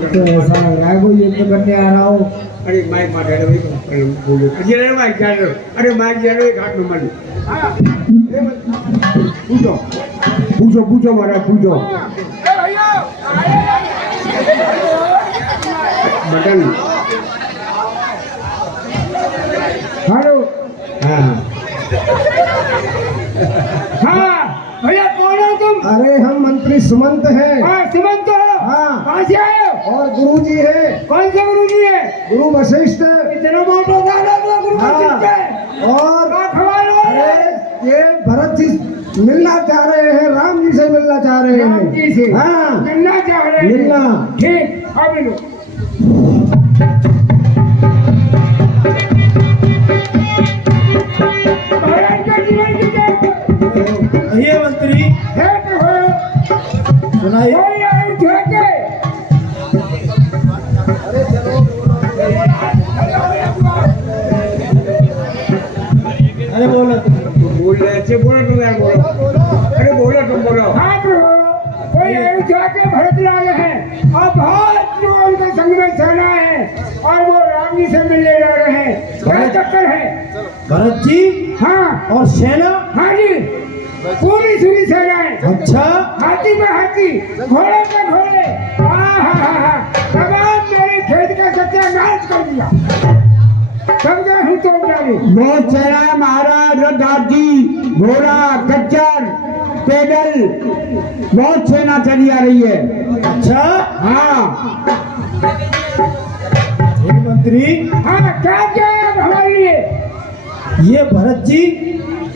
तो ऐसा लग रहा है कोई युद्ध करने आ रहा हो। अरे माइक मार रहे बोलो ये रे माइक जा रहे अरे माइक जा रहे घाट में मत पूछो पूछो पूछो महाराज पूछो बटन हेलो हाँ हाँ भैया कौन हो तुम? अरे हम मंत्री सुमंत हैं। हाँ सुमंत हो? हाँ। कहाँ से आए हो? और गुरुजी है, कौन से गुरु जी है? गुरु वशिष्ठ। इतना मोटा गाना तो गुरु वशिष्ठ है। और क्या खबर हो? अरे ये भरत जी मिलना चाह रहे हैं, राम जी से मिलना चाह रहे हैं। राम जी से हाँ मिलना चाह रहे हैं। मिलना। ठीक अब मिलो। महाराज का जीवन की क्या ये मंत्री है तो हो? सुनाइए। कोई आयु थे के? अरे बोलो। बोल रहे अच्छे बोलो तुम यार बोलो अरे बोलो तुम बोलो हाँ प्रभु कोई अयोध्या के भरतलाल है और बहुत जो उनके संग में सेना है और वो राम जी से मिलने जा रहे हैं। क्या चक्कर है? भरत जी हाँ और सेना। हाँ जी पूरी सुनी सेना है। अच्छा हाथी में हाथी घोड़े पे घोड़े तमाम मेरे खेत का सत्यानाश कर दिया। समझा हूँ तो डाली बहुत सेना महाराज रथ हाथी घोड़ा खच्चर पैदल बहुत सेना चली आ रही है। अच्छा हाँ ये मंत्री हाँ क्या क्या है हमारे लिए? ये भरत जी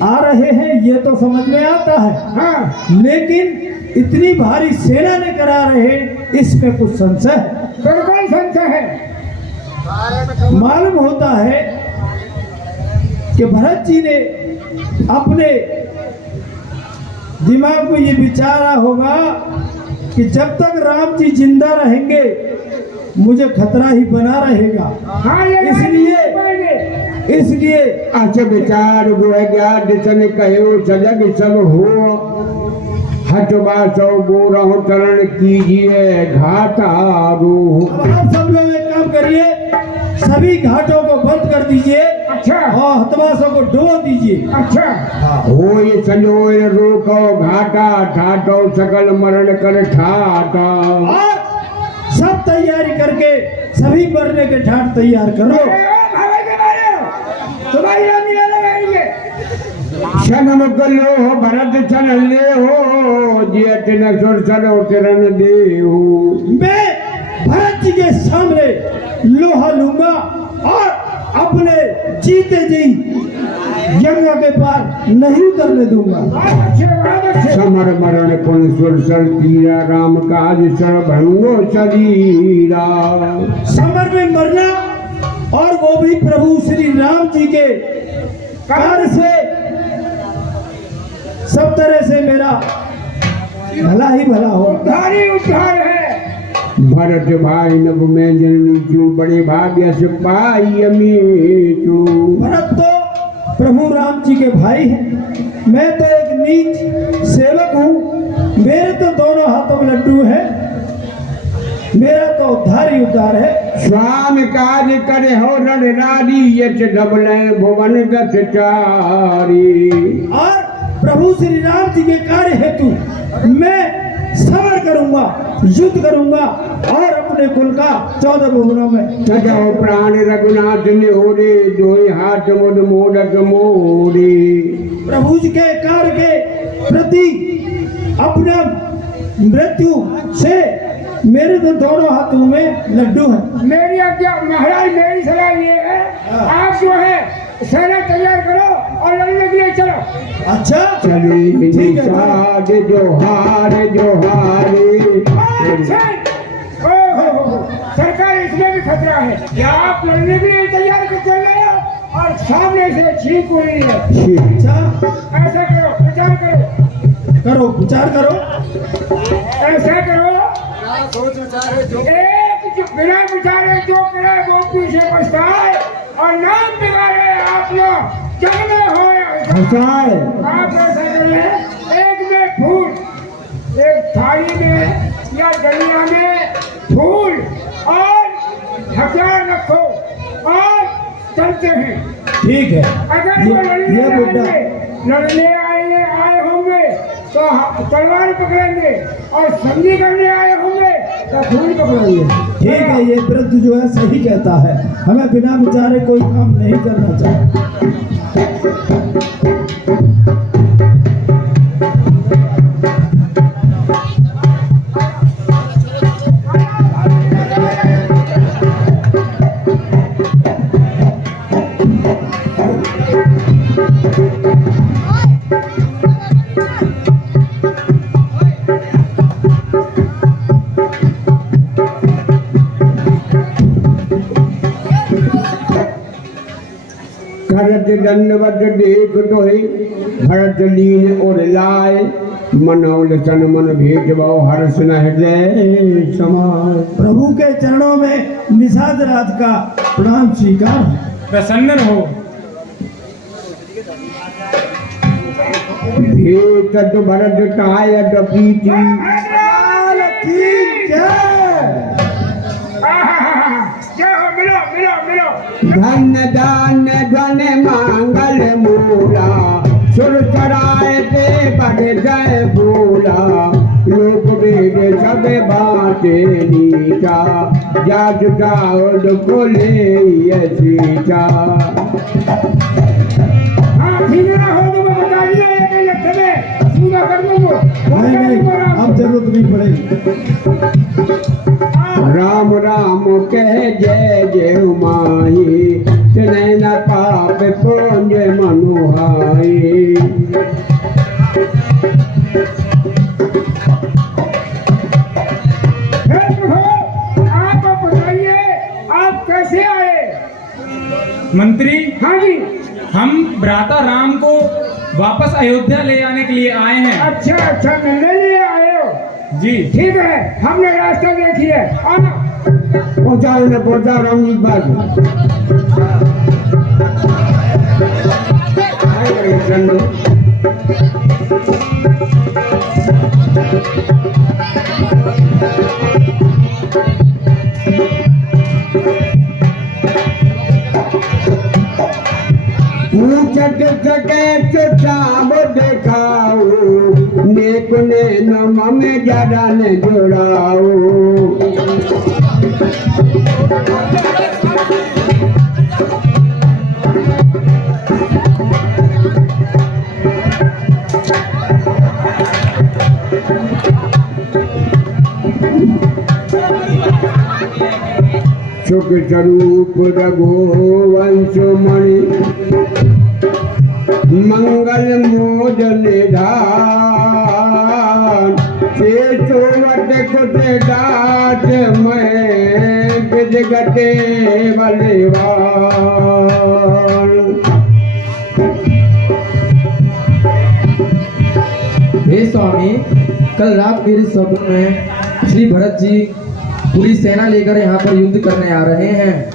आ रहे हैं ये तो समझ में आता है। हाँ लेकिन इतनी भारी सेना लेकर आ रहे इसमें कुछ संशय है। बिल्कुल संशय है। मालूम होता है कि भरत जी ने अपने दिमाग में ये विचारा होगा कि जब तक राम जी जिंदा रहेंगे मुझे खतरा ही बना रहेगा। हाँ ये इसलिए अच्छा विचार वो है क्या जिसने कहे सजग सब हो हटवा सौ बोरा हो चरण कीजिए घाटारू। अब आप सब लोग एक काम करिए, सभी घाटों को बंद कर दीजिए। अच्छा और हतवासों को डुबो दीजिए। अच्छा हो ये संजोए रोको घाटा ठाटो सकल मरण कर ठाटा। और सब तैयारी करके सभी मरने के ठाट तैयार करो। तुम्हारी रानी लगाएंगे। क्षण मुकलो हो भरत क्षण ले हो जियत न सुर सरो तिरन दे हो। मैं भरत जी के सामने लोहा लूंगा और अपने जीते जी गंगा के पार नहीं उतरने दूंगा। समर मरण पुन सुर सर तीरा राम काज सर भंगो शरीरा। समर में मरना और वो भी प्रभु श्री राम जी के कार्य से सब तरह से मेरा भला ही भला हो। उद्धारी उद्धार है। भरत भाई नभ में जननी चू बड़े भाग्य से पाई अमीचू। भरत तो प्रभु राम जी के भाई हैं, मैं तो एक नीच सेवक हूँ। मेरे तो दोनों हाथों में लड्डू है, मेरा तो उद्धार ही उद्धार है। स्वाम काज करे हो रण नारी यच डबले भुवन गत चारी। और प्रभु श्री राम जी के कार्य हेतु मैं सबर करूंगा, युद्ध करूंगा और अपने कुल का 14 भुवनों में सजाओ प्राण रघुनाथ ने ओरे दोई हाथ मुद मोदक मोरे। प्रभु जी के कार्य के प्रति अपना मृत्यु से मेरे तो दोनों हाथों में लड्डू हैं। मेरी आज्ञा महाराज, मेरी सलाह ये है, आप जो है सेना तैयार करो और लड़ने के लिए चलो। अच्छा चली ठीक है, निषाद जोहार जोहारी। अच्छा, ओहो, सरकार इसमें भी खतरा है क्या? आप लड़ने के लिए तैयार कर चल रहे हो और सामने से छींक हो रही है। अच्छा ऐसा करो, विचार करो, करो, विचार करो। ऐसा करो, एक जो बिना विचारे जो करे वो पीछे पछताए और नाम बिगाड़े आप लोग जंग में हो। हंसाए आप ऐसा कर ले, एक में फूल, एक थाली में या डलिया में फूल और हथियार रखो और चलते हैं। ठीक है। अगर वो ये लड़ने आए होंगे तो तलवार पकड़ेंगे और संधि करने आए होंगे तो फूल पकड़ेंगे। ठीक है, ये वृद्ध जो है सही कहता है, हमें बिना विचारे कोई काम नहीं करना चाहिए। करत दंडवत देख तोहि भरत लीन और लाए। मनौल तन मन भेद भाव हर्ष न हृदय समाए। प्रभु के चरणों में निषाद राज का प्रणाम स्वीकार है। प्रसन्न रहो। भेटत भरत टाय प्रीति। मिलो मिलो मिलो। धन दान धन मांगल मूला। सुर चराए ते बड़ जय भूला। लोक वेद सब बाटे नीचा। जात जाओ खोले सीचा। हाँ ठीक है, हो तो मैं बता दिया है लट्ठे में सीधा कर दूंगा। नहीं, अब जरूरत नहीं पड़ेगी। राम राम कह जय जय माही। चले न पाप पुंज मनुहाई। आप बताइए आप कैसे आए? मंत्री, हाँ जी। हम भ्राता राम को वापस अयोध्या ले आने के लिए आए हैं। अच्छा अच्छा, मिलने लिए आए हो? जी ठीक है, हमने रास्ता देखी है, आना। पहुंचाओ न पहुंचाओ राम जी बात। पूछत सके चुचाव देखाओ। नेक ने नम में ज्यादा न जोड़ाओ। सुख स्वरूप रघुवंश मणि। मंगल मोद निधान। से सोवत कुट दात में विद गटे बलवान। हे स्वामी, कल रात मेरे स्वप्न में श्री भरत जी पूरी सेना लेकर यहाँ पर युद्ध करने आ रहे हैं।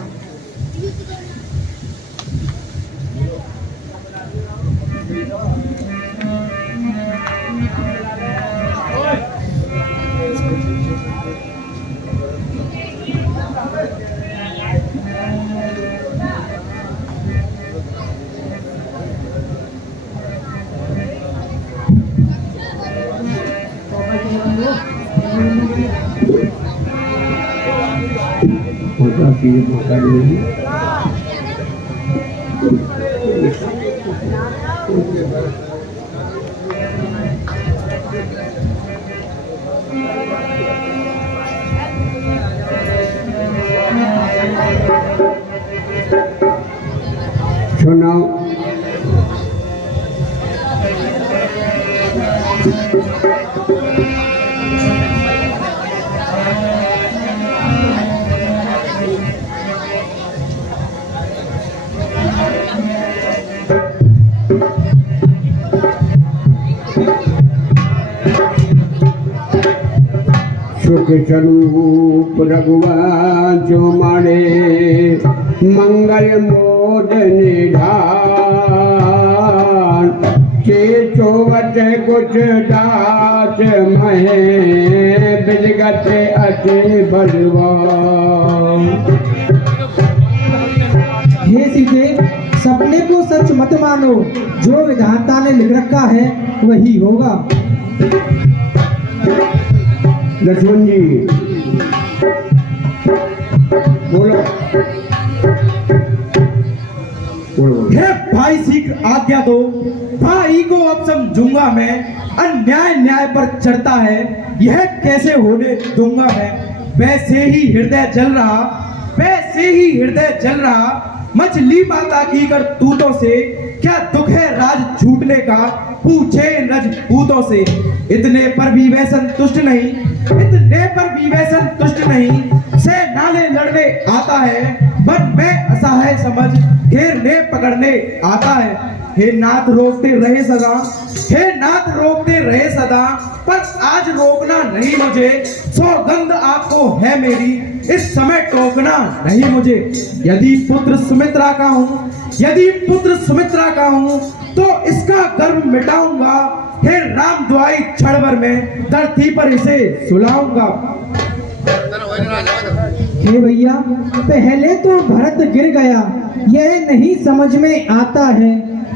सुनाओ। सुख स्वरूप रघुवंश जो मारे मंगल मोद निधान के चौवट कुछ दास महे बिजगत अति बलवान। हे सीते, सपने को सच मत मानो, जो विधाता ने लिख रखा है वही होगा। लक्ष्मण जी बोलो। हे भाई सिख आज्ञा दो, भाई को अब समझूंगा मैं। अन्याय न्याय पर चढ़ता है, यह कैसे होने दूंगा मैं। वैसे ही हृदय जल रहा, वैसे ही हृदय जल रहा। मछली माता की करतूतों से क्या दुख है राज छूटने का, पूछे रजपूतों से। इतने पर भी वह संतुष्ट नहीं, इतने पर भी वह संतुष्ट नहीं। सेनाले लड़ने आता है, मन में असहाय समझ घेरने पकड़ने आता है। हे नाथ रोकते रहे सदा, हे नाथ रोकते रहे सदा, पर आज रोकना नहीं मुझे। सौगंध आपको है मेरी, इस समय टोकना नहीं मुझे। यदि पुत्र सुमित्रा का हूँ, यदि पुत्र सुमित्रा का हूँ, तो इसका गर्व मिटाऊंगा। हे राम दुआई क्षण भर में धरती पर इसे सुलाऊंगा। हे भैया, पहले तो भरत गिर गया, यह नहीं समझ में आता है।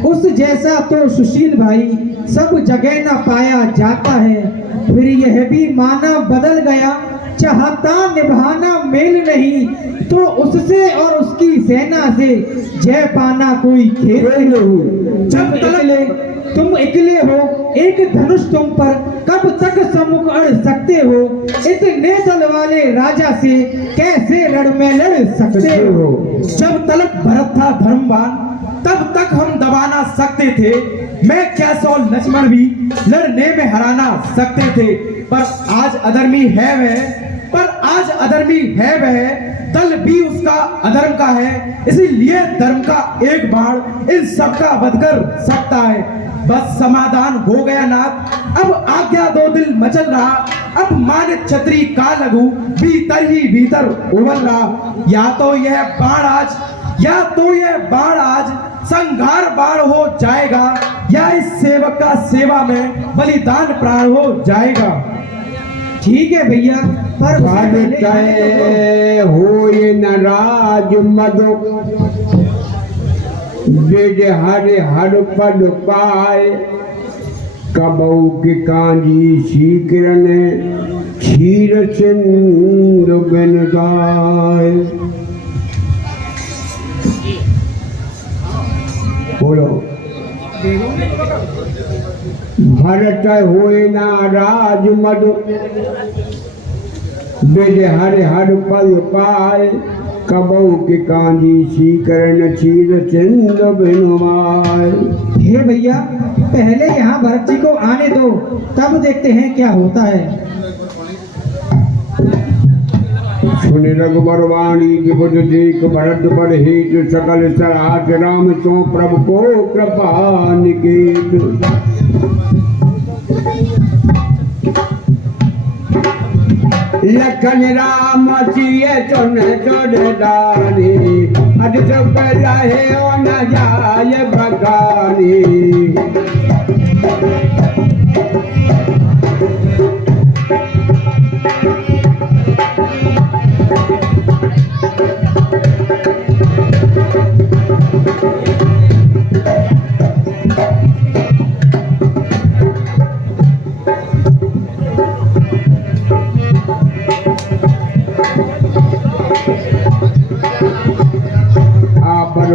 उस जैसा तो सुशील भाई सब जगह न पाया जाता है। फिर यह भी माना बदल गया, चाहता निभाना मेल नहीं, तो उससे और उसकी सेना से जय पाना कोई खेल नहीं। जब तुम अकेले हो, एक धनुष तुम पर कब तक सम्मुख अड़ सकते हो। इतने दल वाले राजा से कैसे रण में लड़ सकते हो। जब तलक भरत था धर्मवान, तब तक हम दबाना सकते थे। मैं क्या सौ लक्ष्मण भी लड़ने में हराना सकते थे। पर आज अधर्मी है वह, पर आज अधर्मी है वह, दल भी उसका अधर्म का है। इसीलिए धर्म का एक बाण इन सबका वध कर सकता है। बस समाधान हो गया नाथ, अब आज्ञा दो दिल मचल रहा। अब माने छत्री का लघु भीतर ही भीतर उबल रहा। या तो यह बाण आज, या तो यह बाण आज संघार बाण हो जाएगा, या इस सेवक का सेवा में बलिदान प्राण हो जाएगा। ठीक है भैया, पर हो ये नाराज मधु बिज हरे हर पद पाए। कबऊ के कांजी शीकरन क्षीर सिंधु बिन गाय। बोलो। भरत होए ना राज मधु बिज हरे हर पद पाए। कबऊ के कांजी शीकरन क्षीर सिंधु बिनुमाय। हे भैया, पहले यहाँ भरत जी को आने दो, तब देखते हैं क्या होता है। सुन रघुबर वाणी विबुध देख भरत पर हेतु सकल सराज। राम सो प्रभु को कृपा निकेत। लखन राम सिए चुन चुरदारी। अज सब रहे न जाय बगानी।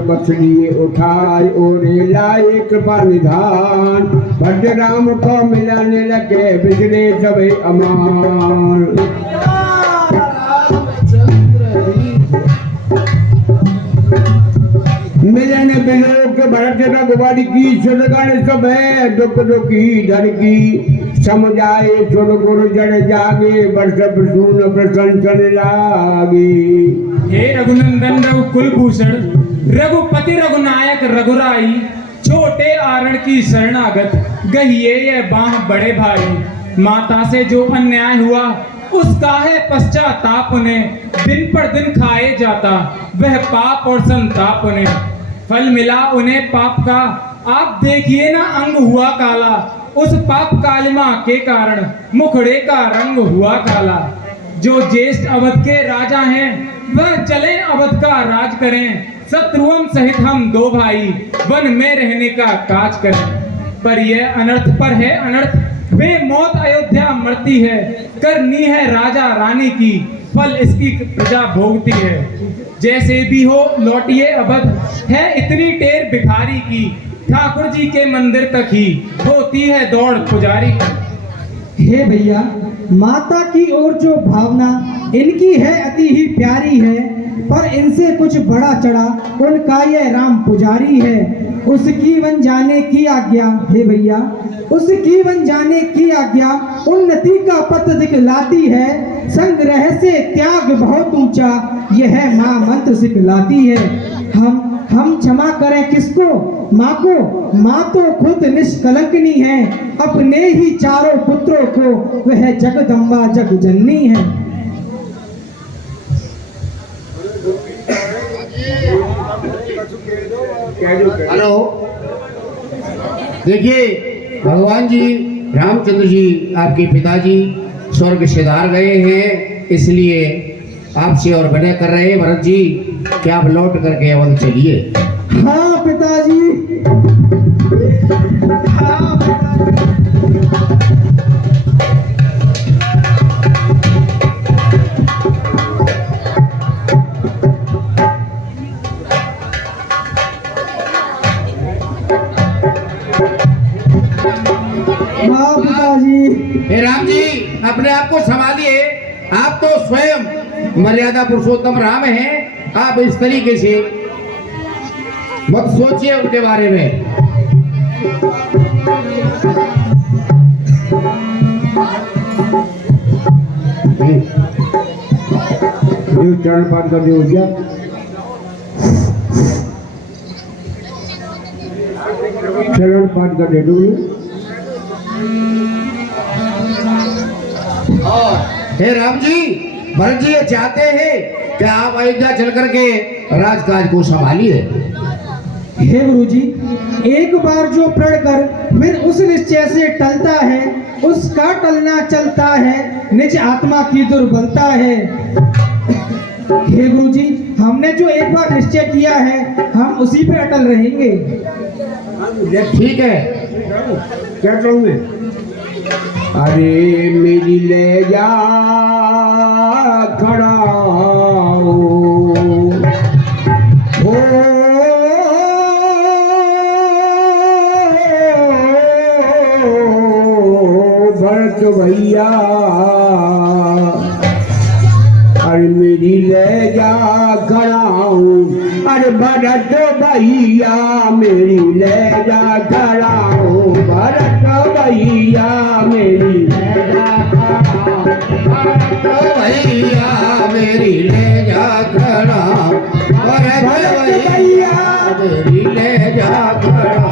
बस लिए उठाए और लायक बलिदान। भद्र राम को मिलाने लगे बिगड़े सभी अमान। मिलन बिलोक भरत रघुवर की सुरगण सब है दुख दुखी धर की समुझाए सुर गुरु जड़ जागे वर्ष प्रसून प्रशंसन लागे। हे रघुनंदन रघुकुल भूषण रघुपति रघुनायक रघुराई छोटे आरण की शरणागत गहिए ये बाह बड़े भाई। माता से जो अन्याय हुआ उसका है पश्चाताप उन्हें दिन पर दिन खाए जाता वह पाप और संताप उन्हें फल मिला उन्हें पाप का। आप देखिए ना अंग हुआ काला उस पाप कालिमा के कारण मुखड़े का रंग हुआ काला। जो ज्येष्ठ अवध के राजा हैं वह चले अवध का राज करें शत्रुओं सहित हम दो भाई वन में रहने का काज करें। पर यह अनर्थ पर है अनर्थ वे मौत अयोध्या मरती है करनी है राजा रानी की फल इसकी प्रजा भोगती है। जैसे भी हो लौटिए अवध है इतनी टेर भिखारी की ठाकुर जी के मंदिर तक ही होती है दौड़ पुजारी की। हे भैया माता की ओर जो भावना इनकी है अति ही प्यारी है पर इनसे कुछ बड़ा चढ़ा उनका यह राम पुजारी है। उसकी वन जाने की आज्ञा हे भैया उसकी वन जाने की आज्ञा उन्नति का पथ दिखलाती है। संग्रह से त्याग बहुत ऊंचा यह माँ मंत्र सिखलाती है। हम क्षमा करें किसको माँ को माँ तो खुद निष्कलंकनी है अपने ही चारों पुत्रों को वह जगदम्बा जगजननी है। हेलो देखिए भगवान जी रामचंद्र जी आपके पिताजी स्वर्ग सिधार गए हैं इसलिए आपसे और विनय कर रहे हैं भरत जी कि आप लौट करके अवध चलिए। हाँ पिताजी हे राम जी अपने आप को संभालिए आप तो स्वयं मर्यादा पुरुषोत्तम राम हैं। आप इस तरीके से मत सोचिए उनके बारे में। चरण पाठ कर दिया क्या चरण पाठ कर दे दो। हे राम जी भरत जी ये चाहते हैं कि आप अयोध्या चल करके राजकाज को संभालिए। हे गुरुजी एक बार जो प्रण कर फिर उस निश्चय से टलता है उसका टलना चलता है निज आत्मा की दुर्बलता है। हे गुरुजी हमने जो एक बार निश्चय किया है हम उसी पे अटल रहेंगे। ठीक है क्या कहूँगे। अरे मेरी ले जा खड़ा हो भरत भैया अरे मेरी ले जा खड़ा हूँ अरे भरत भैया मेरी ले जा खड़ा हूँ भरत भैया मेरी ले जा भरत भैया मेरी ले जा खड़ा भरत भैया मेरी ले जा खड़ा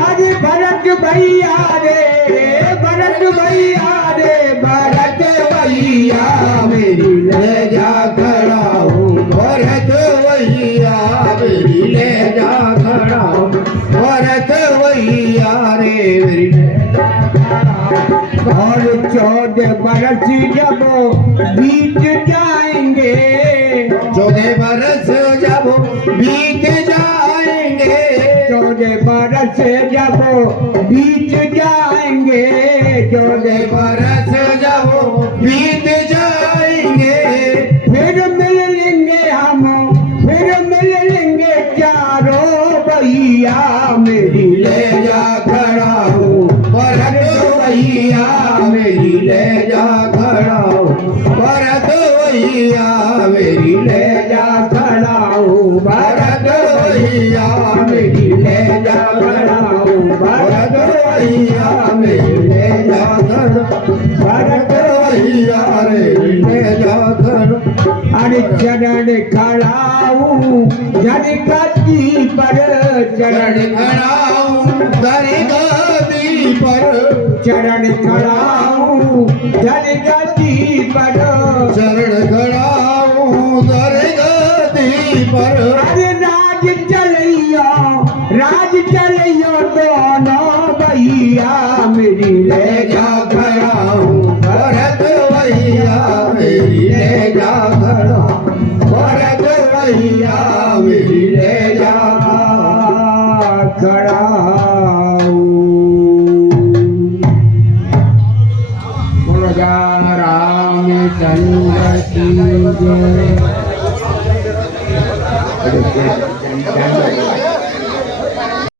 अरे भरत भैया रे भरत भैया रे भरत भैया मेरी ले जा खड़ा हूँ भरत भैया मेरी ले जा खड़ा हूँ भरत भैया रे मेरी ले जा और 14 बरस जब बीत जाएंगे 14 बरस जब बीत जाएंगे 14 बरस जब बीत जाएंगे 14 बरस जब बीत जाएंगे फिर मिल लेंगे हम फिर मिल लेंगे चारों भैया मेरी ले जा खड़ा हूँ भरत भैया मेरी ले जा खड़ा हूँ भरत भैया मेरी ले जा खड़ा हूँ भरत भैया चरण खड़ाऊं धरती पर चरण खड़ाऊं दरगादी पर चरण खड़ाऊं धरती पर चरण खड़ाऊं दरगादी पर अरे राज चलियो दोनों भैया मेरी ले जा खड़ाऊं भरत भैया मेरी ले जा खड़ाऊं भरत भैया मेरी ले जा खड़ाऊं। बोलो जा रामचंद्र की जय।